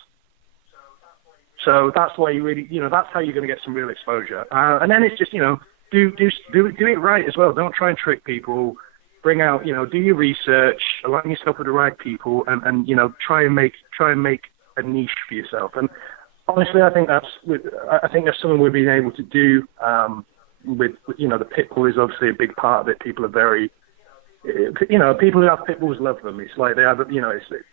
So that's why you really, that's how you're going to get some real exposure. And then it's just, do it right as well. Don't try and trick people. Bring out, do your research, align yourself with the right people, and try and make a niche for yourself. And honestly, I think that's something we've been able to do. With the Pitbull is obviously a big part of it. People are very, people who have Pitbulls love them. It's like they have,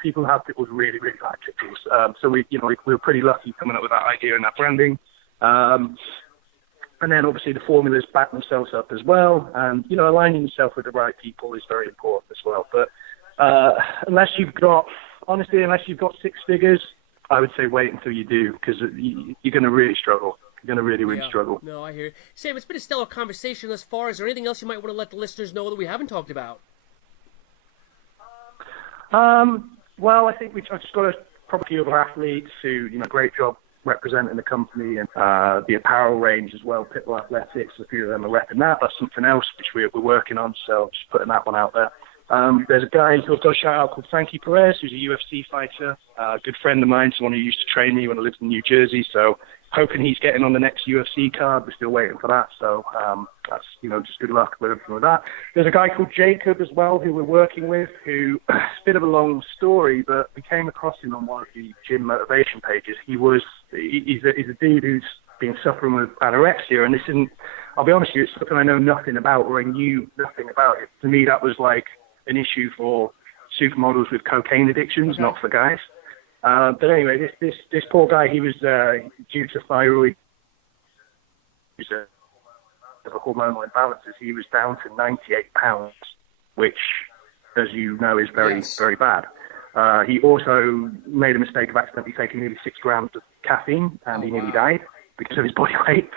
people who have Pitbulls really, really like Pitbulls. So we were pretty lucky coming up with that idea and that branding. And then obviously the formulas back themselves up as well. And, aligning yourself with the right people is very important as well. But unless you've got 6 figures, I would say wait until you do, because you're going to really struggle. You're going to really, really struggle. No, I hear you. Sam, it's been a stellar conversation thus far. Is there anything else you might want to let the listeners know that we haven't talked about? Well, I think I've just got a probably other athletes who, great job representing the company, and the apparel range as well, Pitbull Athletics, a few of them are repping that. That's something else which we're working on, so just putting that one out there. There's a guy who'll go shout out called Frankie Perez, who's a UFC fighter, a good friend of mine, someone who used to train me when I lived in New Jersey, so hoping he's getting on the next UFC card. We're still waiting for that, so that's, just good luck with everything with that. There's a guy called Jacob as well, who we're working with, who, it's a bit of a long story, but we came across him on one of the gym motivation pages. He's a dude who's been suffering with anorexia, and this isn't, I'll be honest with you, it's something I know nothing about, or I knew nothing about it. To me, that was like an issue for supermodels with cocaine addictions, not for guys. But anyway, this poor guy, he was due to thyroid. the hormonal imbalances, he was down to 98 pounds, which, as you know, is very, very bad. He also made a mistake of accidentally taking nearly 6 grams of caffeine, and he nearly died because of his body weight.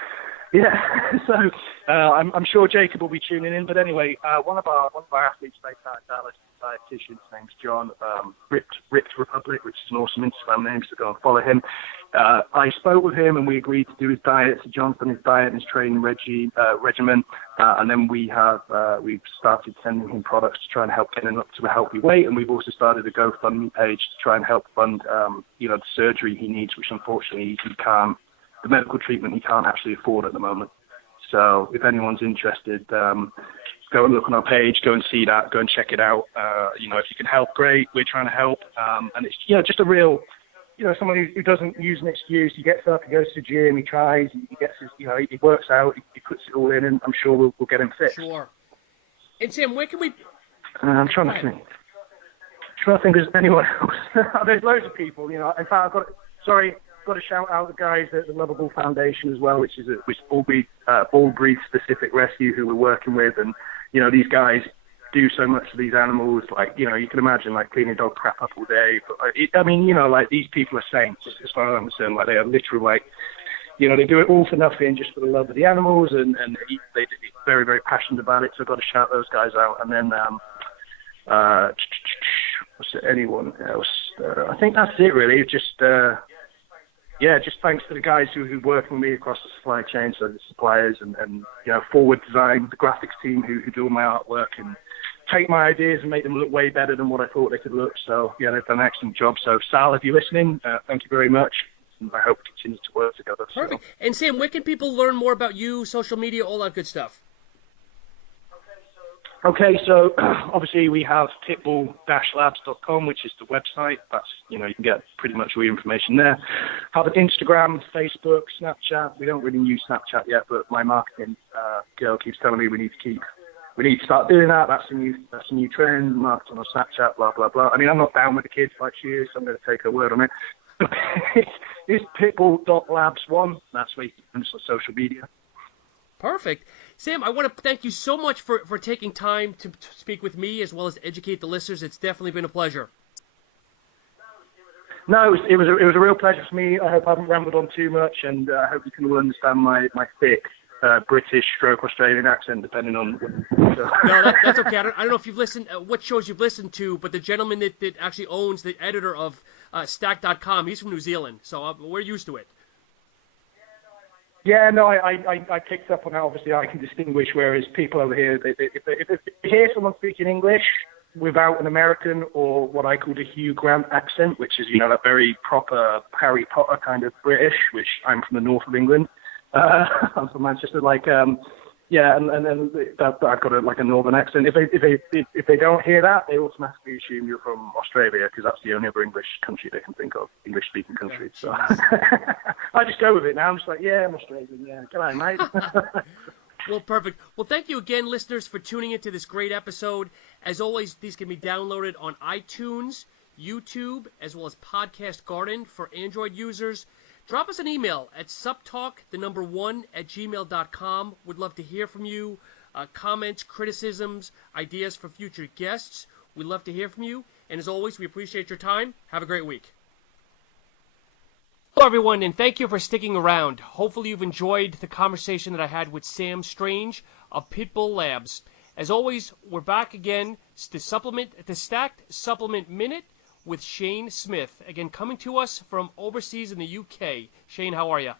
Yeah, so I'm sure Jacob will be tuning in. But anyway, one of our athletes based out of Dallas, dietitian, his name's John, Ripped Republic, which is an awesome Instagram name, so go and follow him. I spoke with him and we agreed to do his diet. So John's done his diet and his training regimen, and then we've started sending him products to try and help get him up to a healthy weight. And we've also started a GoFundMe page to try and help fund, the surgery he needs, which unfortunately he can't. The medical treatment he can't actually afford at the moment. So if anyone's interested, go and look on our page, go and see that, go and check it out. If you can help, great. We're trying to help. And it's, just a real, someone who doesn't use an excuse. He gets up, he goes to the gym, he tries, he gets his, he works out, he puts it all in, and I'm sure we'll get him fixed. Sure. And Sam, where can we... I'm trying to think. There's anyone else. There's loads of people, In fact, I've got to shout out the guys at the Lovable Foundation as well, which is all breed specific rescue who we're working with, and these guys do so much to these animals. Like you can imagine like cleaning dog crap up all day. But these people are saints as far as I'm concerned. Like they are literally they do it all for nothing, just for the love of the animals, and they're very, very passionate about it. So I've got to shout those guys out. And then was there anyone else? I think that's it really. Just thanks to the guys who are working with me across the supply chain, so the suppliers and Forward Design, the graphics team who do all my artwork and take my ideas and make them look way better than what I thought they could look. So, they've done an excellent job. So, Sal, if you're listening, thank you very much. And I hope we continue to work together. Perfect. So. And, Sam, where can people learn more about you, social media, all that good stuff? Okay, so obviously we have pitbull-labs.com, which is the website. That's, you can get pretty much all your information there. Have an Instagram, Facebook, Snapchat. We don't really use Snapchat yet, but my marketing girl keeps telling me we need to start doing that. That's a new trend, marketing on Snapchat, blah, blah, blah. I mean, I'm not down with the kids like she is, so I'm going to take her word on it. It's pitbull.labs1. That's where you can find us on social media. Perfect. Sam, I want to thank you so much for taking time to speak with me as well as educate the listeners. It's definitely been a pleasure. No, it was a real pleasure for me. I hope I haven't rambled on too much, and I hope you can all understand my thick British stroke Australian accent, depending on... No, that's okay. I don't know if you've listened, what shows you've listened to, but the gentleman that actually owns, the editor of Stack.com, he's from New Zealand, so we're used to it. Yeah, no, I picked up on that. Obviously, I can distinguish, whereas people over here, if they hear someone speaking English without an American or what I call the Hugh Grant accent, which is, that very proper Harry Potter kind of British, which I'm from the north of England. I'm from Manchester, and I've got a northern accent. If they don't hear that, they automatically assume you're from Australia, because that's the only other English country they can think of, English-speaking country. So I just go with it now. I'm just like, yeah, I'm Australian. Yeah, come on, mate. Well, perfect. Well, thank you again, listeners, for tuning into this great episode. As always, these can be downloaded on iTunes, YouTube, as well as Podcast Garden for Android users. Drop us an email at supptalk1@gmail.com. We'd love to hear from you. Comments, criticisms, ideas for future guests. We'd love to hear from you. And as always, we appreciate your time. Have a great week. Hello, everyone, and thank you for sticking around. Hopefully you've enjoyed the conversation that I had with Sam Strange of Pitbull Labs. As always, we're back again to the Stacked Supplement Minute with Shane Smith, again coming to us from overseas in the UK. Shane, how are you?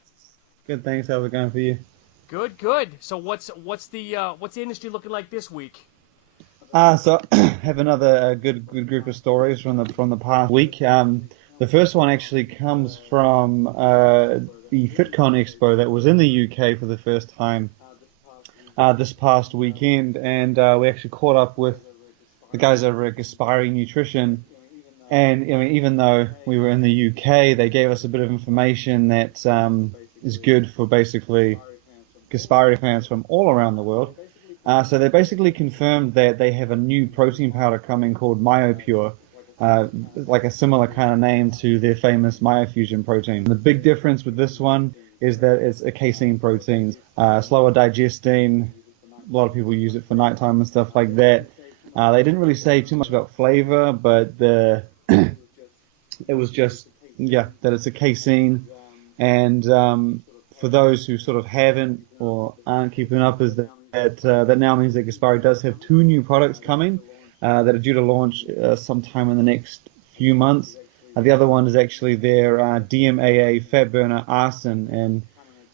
Good, thanks. How's it going for you? Good. So what's the industry looking like this week? So have another good group of stories from the past week. The first one actually comes from the FitCon Expo that was in the UK for the first time this past weekend, and we actually caught up with the guys over at Gaspari Nutrition. And I mean, even though we were in the UK, they gave us a bit of information that is good for basically Gaspari fans from all around the world. So they basically confirmed that they have a new protein powder coming called MyoPure, like a similar kind of name to their famous MyoFusion protein. The big difference with this one is that it's a casein protein, slower digesting. A lot of people use it for nighttime and stuff like that. They didn't really say too much about flavor, but it was just, that it's a casein. And for those who sort of haven't or aren't keeping up, is that now means that Gaspari does have 2 new products coming that are due to launch sometime in the next few months. The other one is actually their DMAA fat burner arsen, and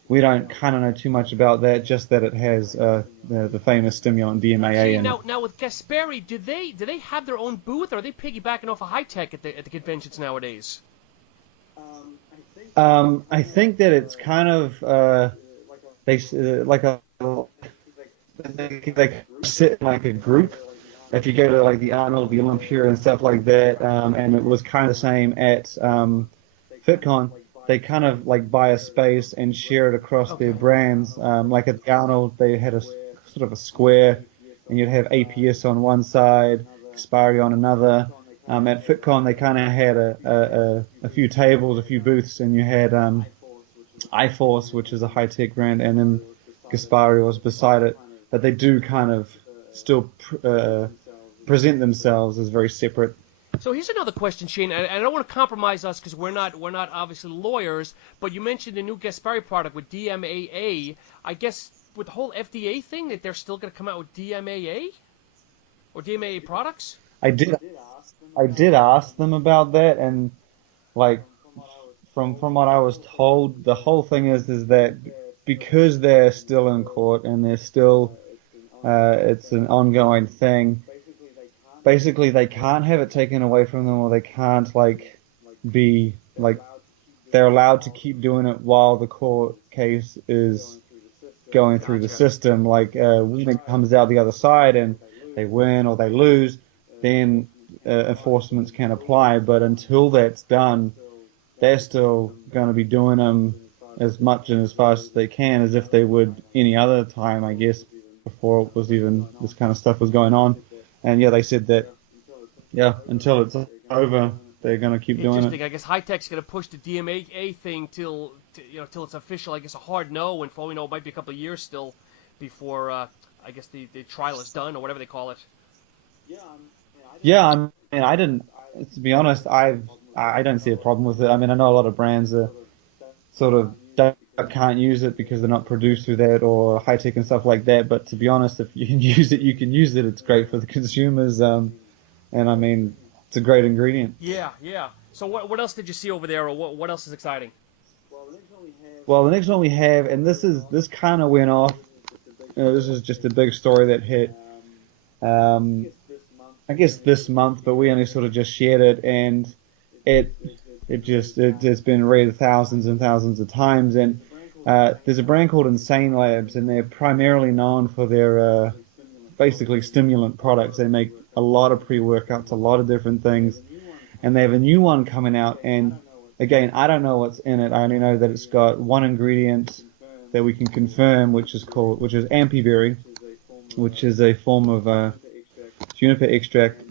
we don't kind of know too much about that, just that it has the famous stimulant DMAA in it. Now with Gaspari, do they have their own booth, or are they piggybacking off of high tech at the conventions nowadays? I think that it's kind of they sit in like a group. If you go to like the Arnold, the Olympia, and stuff like that, and it was kind of the same at FitCon. They kind of like buy a space and share it across their brands. Like at the Arnold, they had a sort of a square, and you'd have APS on one side, Gaspari on another. At FitCon, they kind of had a few tables, a few booths, and you had iForce, which is a high-tech brand, and then Gaspari was beside it. But they do kind of still present themselves as very separate. So here's another question, Shane, and I don't want to compromise us because we're not obviously lawyers, but you mentioned the new Gaspari product with DMAA. I guess with the whole FDA thing, that they're still going to come out with DMAA or DMAA products? I did ask them about that, and like from what I was told, the whole thing is that because they're still in court and they're still it's an ongoing thing. Basically, they can't have it taken away from them, or they can't they're allowed to keep doing it while the court case is going through the system. Like when it comes out the other side and they win or they lose, then enforcements can apply. But until that's done, they're still going to be doing them as much and as fast as they can, as if they would any other time, I guess, before it was even this kind of stuff was going on. And they said that, until it's over, they're going to keep doing it. I guess high tech's going to push the DMAA thing till it's official. I guess a hard no, and for all we know, it might be a couple of years still before I guess the trial is done or whatever they call it. Yeah, I mean, I didn't. To be honest, I don't see a problem with it. I mean, I know a lot of brands are sort of can't use it because they're not produced through that or high tech and stuff like that. But to be honest, if you can use it, you can use it. It's great for the consumers, and I mean, it's a great ingredient. Yeah. So what else did you see over there, or what else is exciting? Well, the next one we have, and this kind of went off. This is just a big story that hit, I guess this month, but we only sort of just shared it, and it's been read thousands and thousands of times. And there's a brand called Insane Labs, and they're primarily known for their basically stimulant products. They make a lot of pre-workouts, a lot of different things, and they have a new one coming out. And again, I don't know what's in it. I only know that it's got one ingredient that we can confirm, which is ampiberry, which is a form of juniper extract,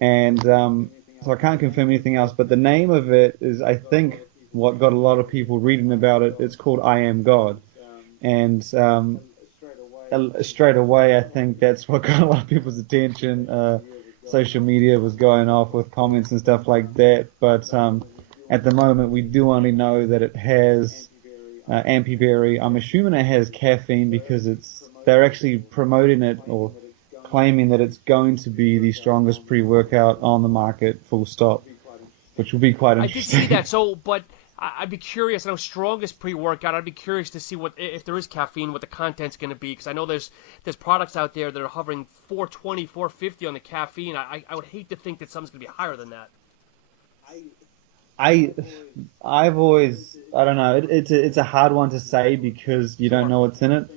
and so I can't confirm anything else. But the name of it is, I think, what got a lot of people reading about it. It's called I Am God, and straight away, I think that's what got a lot of people's attention. Social media was going off with comments and stuff like that. But at the moment, we do only know that it has ampiberry. I'm assuming it has caffeine because they're actually promoting it or claiming that it's going to be the strongest pre-workout on the market, full stop, which will be quite interesting. I did see that. So, but I'd be curious. I know strongest pre-workout. I'd be curious to see if there is caffeine, what the content's going to be, because I know there's products out there that are hovering 420, 450 on the caffeine. I would hate to think that something's going to be higher than that. I've always, I don't know. It's a hard one to say because you don't know what's in it.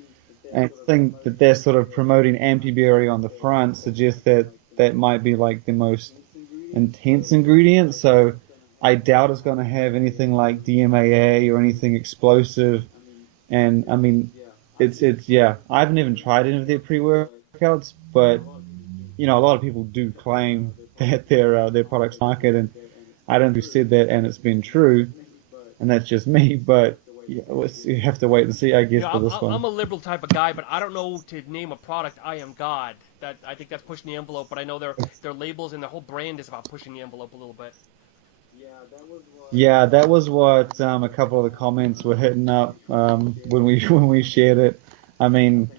And I think that they're sort of promoting ampiberry on the front suggests that might be like the most intense ingredient. So I doubt it's going to have anything like DMAA or anything explosive. And I mean, it's I haven't even tried any of their pre-workouts, but a lot of people do claim that their products market, and I don't know who said that, and it's been true, and that's just me. But yeah, you have to wait and see, I guess, for this one. I'm a liberal type of guy, but I don't know to name a product. I am God. I think that's pushing the envelope, but I know their labels and their whole brand is about pushing the envelope a little bit. Yeah, that was what a couple of the comments were hitting up when we shared it. I mean,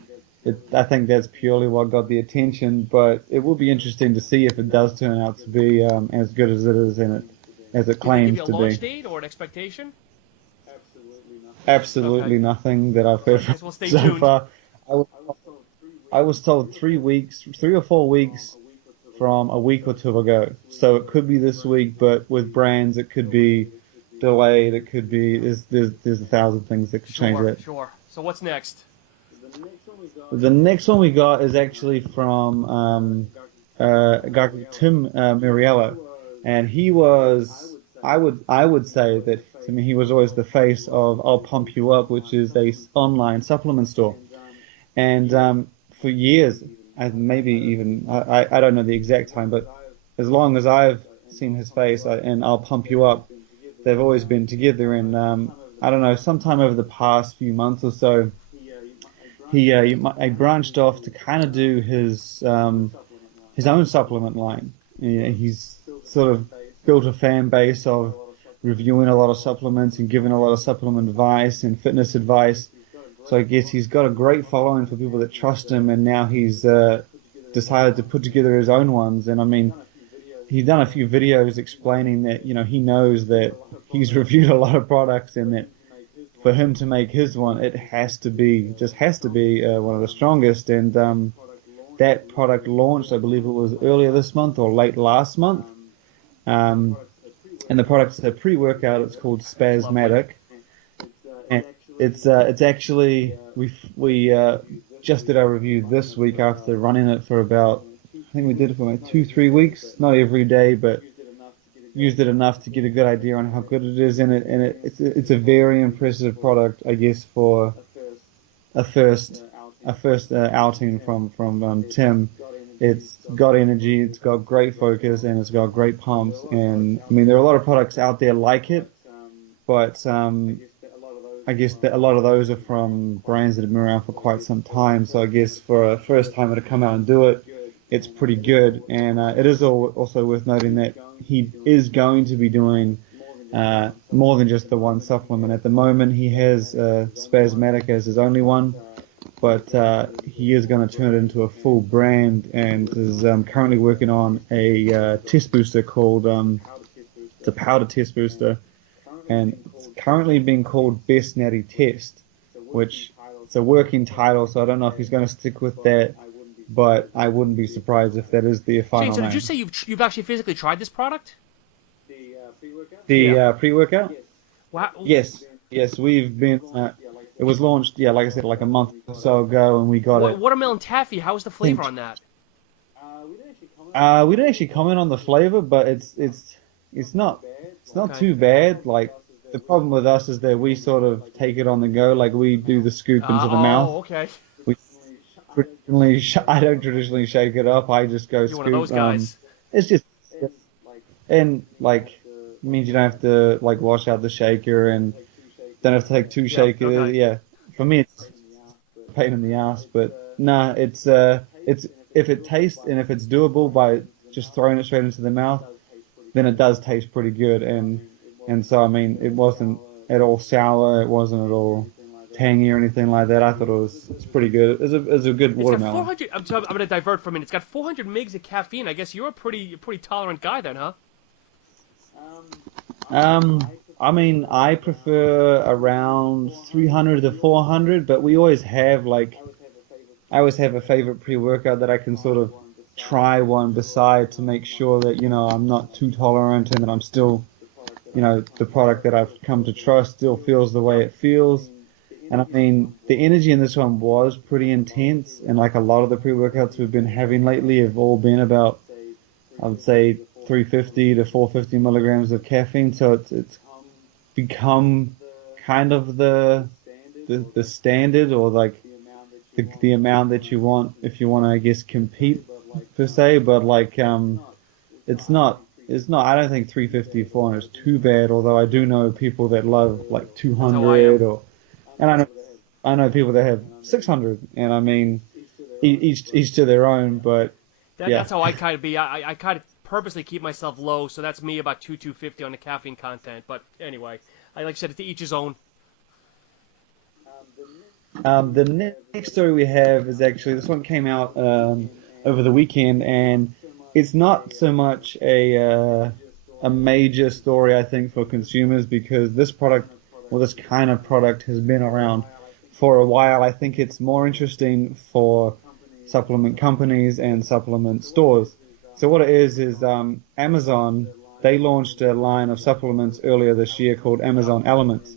I think that's purely what got the attention, but it will be interesting to see if it does turn out to be as good as it is in it, as it claims to be. Give you a launch date or an expectation? Absolutely nothing that I've heard we'll stay so tuned. far. I was told 3 or 4 weeks from a week or two ago. So it could be this week, but with brands it could be delayed. It could be there's 1,000 things that could change that. Sure. So what's next? The next one we got is actually from a guy called Tim Muriella, and he was I would say that to me he was always the face of I'll Pump You Up, which is a online supplement store, and for years, maybe even I don't know the exact time, but as long as I've seen his face and I'll Pump You Up, they've always been together. And I don't know, sometime over the past few months or so, he branched off to kind of do his own supplement line. He's sort of built a fan base of reviewing a lot of supplements and giving a lot of supplement advice and fitness advice. So I guess he's got a great following for people that trust him, and now he's decided to put together his own ones. And I mean, he's done a few videos explaining that, he knows that he's reviewed a lot of products, and that for him to make his one, it has to be one of the strongest. And that product launched, I believe it was earlier this month or late last month. And the product's a pre-workout. It's called Spasmatic. And it's actually, we just did our review this week after running it for about, I think we did it for like 2-3 weeks, not every day, but used it enough to get a good idea on how good it is. And it's a very impressive product, I guess, for a first outing from Tim. It's got energy, it's got great focus, and it's got great pumps. And I mean, there are a lot of products out there like it, but I guess that a lot of those are from brands that have been around for quite some time. So I guess for a first timer to come out and do it, it's pretty good. And it is also worth noting that he is going to be doing more than just the one supplement. At the moment, he has Spasmatic as his only one, but he is going to turn it into a full brand, and is currently working on a test booster called it's a powder test booster, and it's currently being called Best Natty Test, which it's a working title, so I don't know if he's going to stick with that, but I wouldn't be surprised if that is the final Shane, so name. did you say you've actually physically tried this product? The pre-workout? Wow. Yes, we've been. It was launched, like I said, like a month or so ago, and we got it. Watermelon taffy. How was the flavor on that? We didn't actually comment on the flavor, but it's not too bad. Like, the problem with us is that we sort of take it on the go, like we do the scoop into the mouth. Oh, okay. I don't traditionally shake it up. I just go scoop. You're one of those guys. It's just, and like, it means you don't have to like wash out the shaker and don't have to take 2 shakers. Okay. Yeah, for me it's a pain in the ass, but nah, it's if it tastes and if it's doable by just throwing it straight into the mouth, then it does taste pretty good. And so I mean, it wasn't at all sour. It wasn't at all tangy or anything like that. I thought it was pretty good. It was a good watermelon. It's got 400. I'm going to divert for a minute. It's got 400 mgs of caffeine. I guess you're a pretty tolerant guy then, huh? I mean, I prefer around 300 to 400, but we always have I always have a favorite pre-workout that I can sort of try one beside to make sure that, I'm not too tolerant and that I'm still, the product that I've come to trust still feels the way it feels. And I mean, the energy in this one was pretty intense, and like a lot of the pre-workouts we've been having lately have all been about, I would say, 350 to 450 milligrams of caffeine. So it's become kind of the standard, or like the amount that you want if you want to, I guess, compete per se. But like it's not it's not. I don't think 350, 400 is too bad. Although I do know people that love like That's how I 200, am. and I know people that have 600, and I mean, each to their own. But yeah, That's how I kind of be. I kind of purposely keep myself low, so that's me about 250 on the caffeine content. But anyway, like I said, to each his own. the next story we have is actually this one came out over the weekend, and it's not so much a major story, I think, for consumers, because this product, or this kind of product, has been around for a while. I think it's more interesting for supplement companies and supplement stores. So what it is Amazon, they launched a line of supplements earlier this year called Amazon Elements.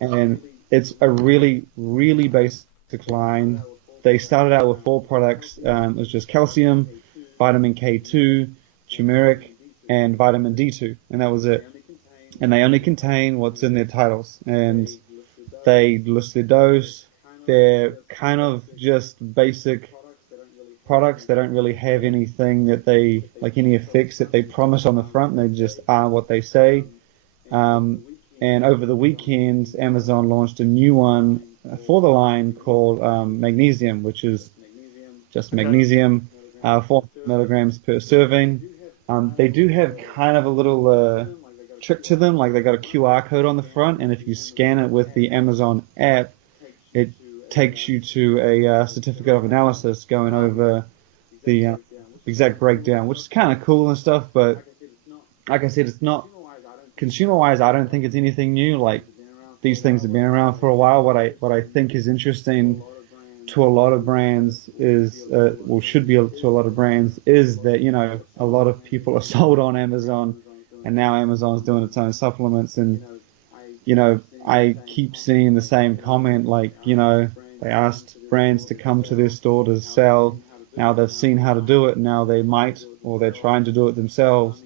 And it's a really, really basic line. They started out with 4 products. It was just calcium, vitamin K2, turmeric, and vitamin D2. And that was it. And they only contain what's in their titles. And they list their dose. They're kind of just basic products. They don't really have anything that they, like any effects that they promise on the front. They just are what they say. And over the weekend, Amazon launched a new one for the line called Magnesium, which is just magnesium, 4 milligrams per serving. They do have kind of a little trick to them, like they got a QR code on the front, and if you scan it with the Amazon app, it takes you to a certificate of analysis going over the exact breakdown, which is kind of cool and stuff, but like I said, it's not, consumer-wise, I don't think it's anything new. Like, these things have been around for a while. What I think is interesting to a lot of brands is, should be to a lot of brands, is that, you know, a lot of people are sold on Amazon, and now Amazon's doing its own supplements, and, you know, I keep seeing the same comment, like, you know, they asked brands to come to their store to sell. Now they've seen how to do it. Now they might, or they're trying to do it themselves.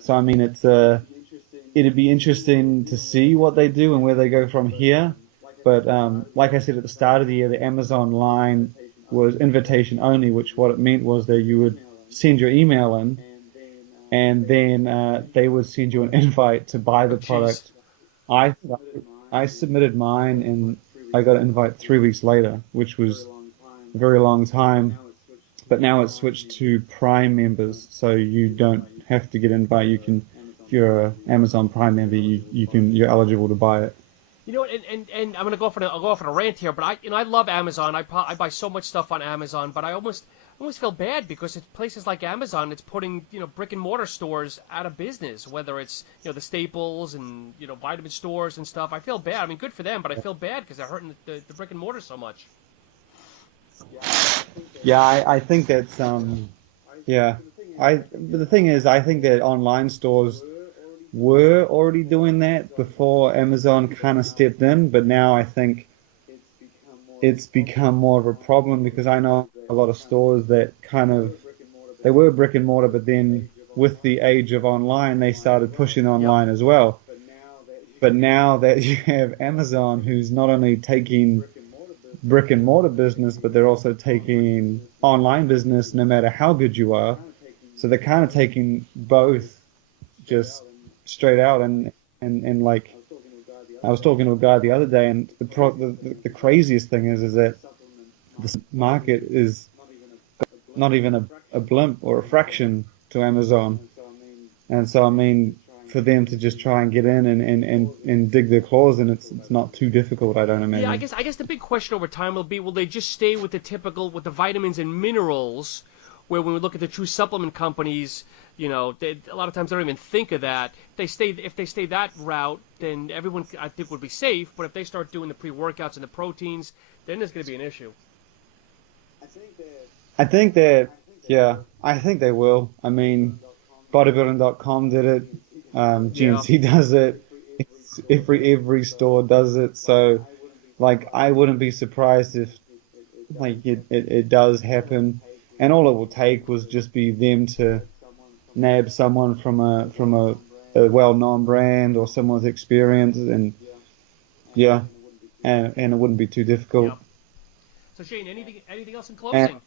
So, I mean, it'd be interesting to see what they do and where they go from here. But like I said at the start of the year, the Amazon line was invitation only, which what it meant was that you would send your email in, and then they would send you an invite to buy the product. I submitted mine, and I got an invite 3 weeks later, which was a very long time. But now it's switched to Prime members, so you don't have to get an invite. You can, if you're an Amazon Prime member, you're eligible to buy it. You know, and I'm gonna I'll go off on a rant here, but I love Amazon. I buy so much stuff on Amazon, but I almost feel bad because it's places like Amazon, it's putting, you know, brick and mortar stores out of business, whether it's, you know, the Staples and, you know, vitamin stores and stuff. I feel bad. I mean, good for them, but I feel bad because they're hurting the brick and mortar so much. Yeah, I think that's but the thing is, I think that online stores were already doing that before Amazon kind of stepped in, but now I think it's become more of a problem, because I know a lot of stores that they were brick and mortar, but then with the age of online, they started pushing online as well. But now that you have Amazon, who's not only taking brick and mortar business, but they're also taking online business no matter how good you are. So they're kind of taking both just straight out, and like, I was talking to a guy the other day, and the craziest thing is that this market is not even a blimp or a fraction to Amazon. And so, I mean, for them to just try and get in and dig their claws in, it's not too difficult, I don't imagine. Yeah, I guess the big question over time will be, will they just stay with the vitamins and minerals, where when we look at the true supplement companies, you know, a lot of times they don't even think of that. If they stay that route, then everyone, I think, would be safe. But if they start doing the pre-workouts and the proteins, then there's going to be an issue. I think they will. I mean, bodybuilding.com did it. GNC does it. Every store does it. So, like, I wouldn't be surprised if, like, it does happen. And all it will take was just be them to nab someone from a well-known brand or someone's experience, and and it wouldn't be too difficult. Yeah. So Shane, anything else in closing?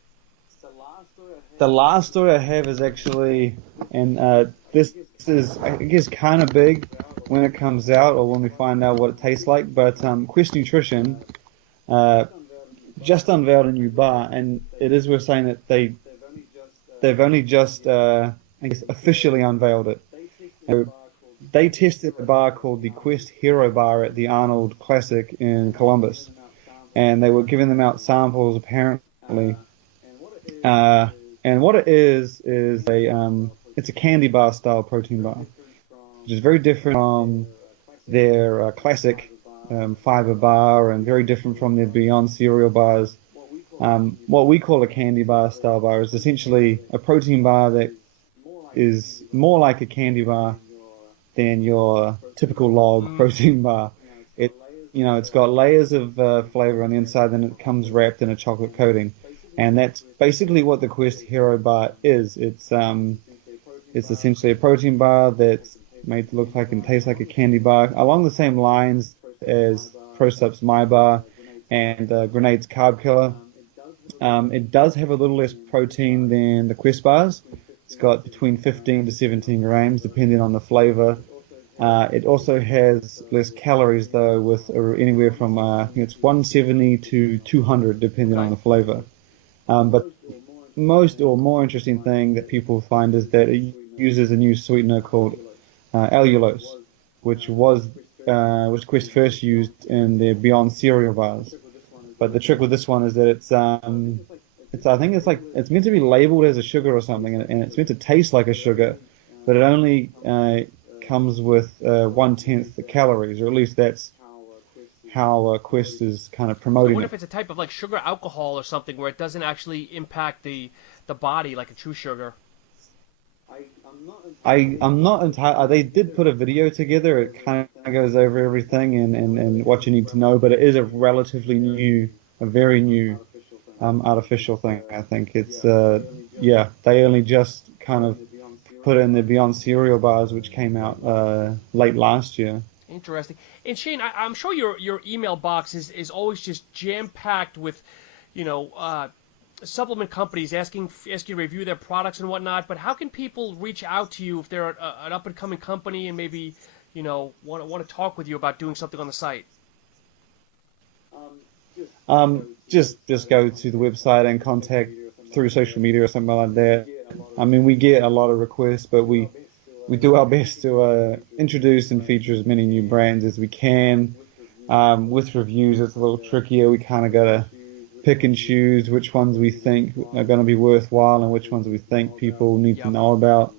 The last story I have is actually, and this is, I guess, kind of big when it comes out or when we find out what it tastes like. But Quest Nutrition just unveiled a new bar, and it is worth saying that they've only just, I guess, officially unveiled it. They tested a bar called the Quest Hero Bar at the Arnold Classic in Columbus, and they were giving them out samples apparently. And what it is it's a candy bar style protein bar, which is very different from their classic fiber bar, and very different from their Beyond cereal bars. What we call a candy bar style bar is essentially a protein bar that is more like a candy bar than your typical log protein bar. It's got layers of flavor on the inside, and it comes wrapped in a chocolate coating. And that's basically what the Quest Hero Bar is. It's essentially a protein bar that's made to look like and taste like a candy bar, along the same lines as ProSup's My Bar and Grenade's Carb Killer. It does have a little less protein than the Quest bars. It's got between 15 to 17 grams, depending on the flavor. It also has less calories, though, with anywhere from it's 170 to 200, depending on the flavor. But most or more interesting thing that people find is that it uses a new sweetener called allulose, which Quest first used in their Beyond cereal bars. But the trick with this one is that it's meant to be labeled as a sugar or something, and it's meant to taste like a sugar, but it only comes with 1/10 the calories, or at least that's how Quest is kind of promoting it. I wonder if it's a type of like sugar alcohol or something where it doesn't actually impact the body like a true sugar. I'm not entirely. They did put a video together. It kind of goes over everything and what you need to know, but it is a relatively new, a very new artificial thing. I think it's they only just kind of put it in the Beyond cereal bars, which came out late last year. Interesting. And Shane, I'm sure your email box is always just jam-packed with, supplement companies asking you to review their products and whatnot. But how can people reach out to you if they're an up-and-coming company and maybe, want to talk with you about doing something on the site? Just go to the website and contact through social media or something like that. I mean, we get a lot of requests, but we do our best to introduce and feature as many new brands as we can. With reviews, it's a little trickier. We kind of got to pick and choose which ones we think are going to be worthwhile and which ones we think people need to know about.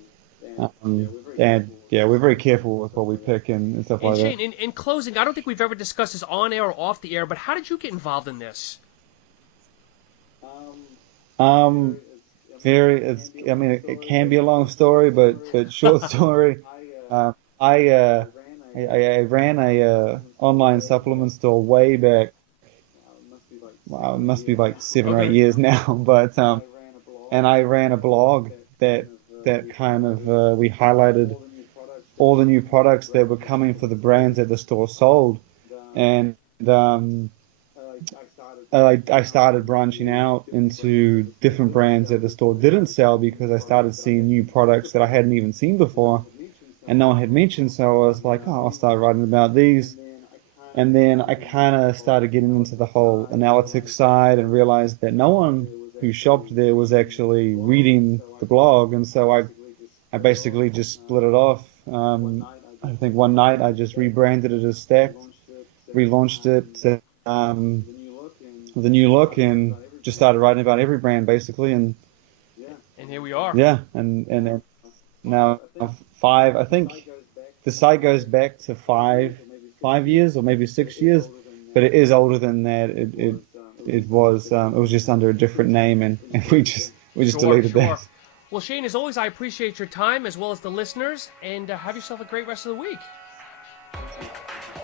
We're very careful with what we pick and stuff like Shane, that. In closing, I don't think we've ever discussed this on air or off the air, but how did you get involved in this? It can be a long story, but short story. I ran a online supplement store way back. Wow, it must be like 7 or 8 years now. But and I ran a blog that kind of we highlighted all the new products that were coming for the brands that the store sold, and I started branching out into different brands that the store didn't sell because I started seeing new products that I hadn't even seen before and no one had mentioned. So I was like, I'll start writing about these. And then I kind of started getting into the whole analytics side and realized that no one who shopped there was actually reading the blog. And so I basically just split it off. I think one night I just rebranded it as Stack, relaunched it with a new look, and just started writing about every brand basically, and here we are. Yeah, and now 5. I think the site goes back to 5 years or maybe 6 years, but it is older than that. It was just under a different name, and we just deleted that. Well, Shane, as always, I appreciate your time as well as the listeners, and have yourself a great rest of the week.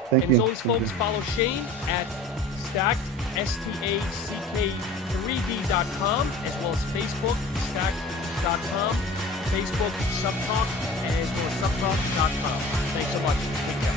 Thank you. And as always, folks, follow Shane at Stack, Stack3d.com, as well as Facebook, Stack.com, Facebook, Supptalk, as well as Supptalk.com. Thanks so much. Take care.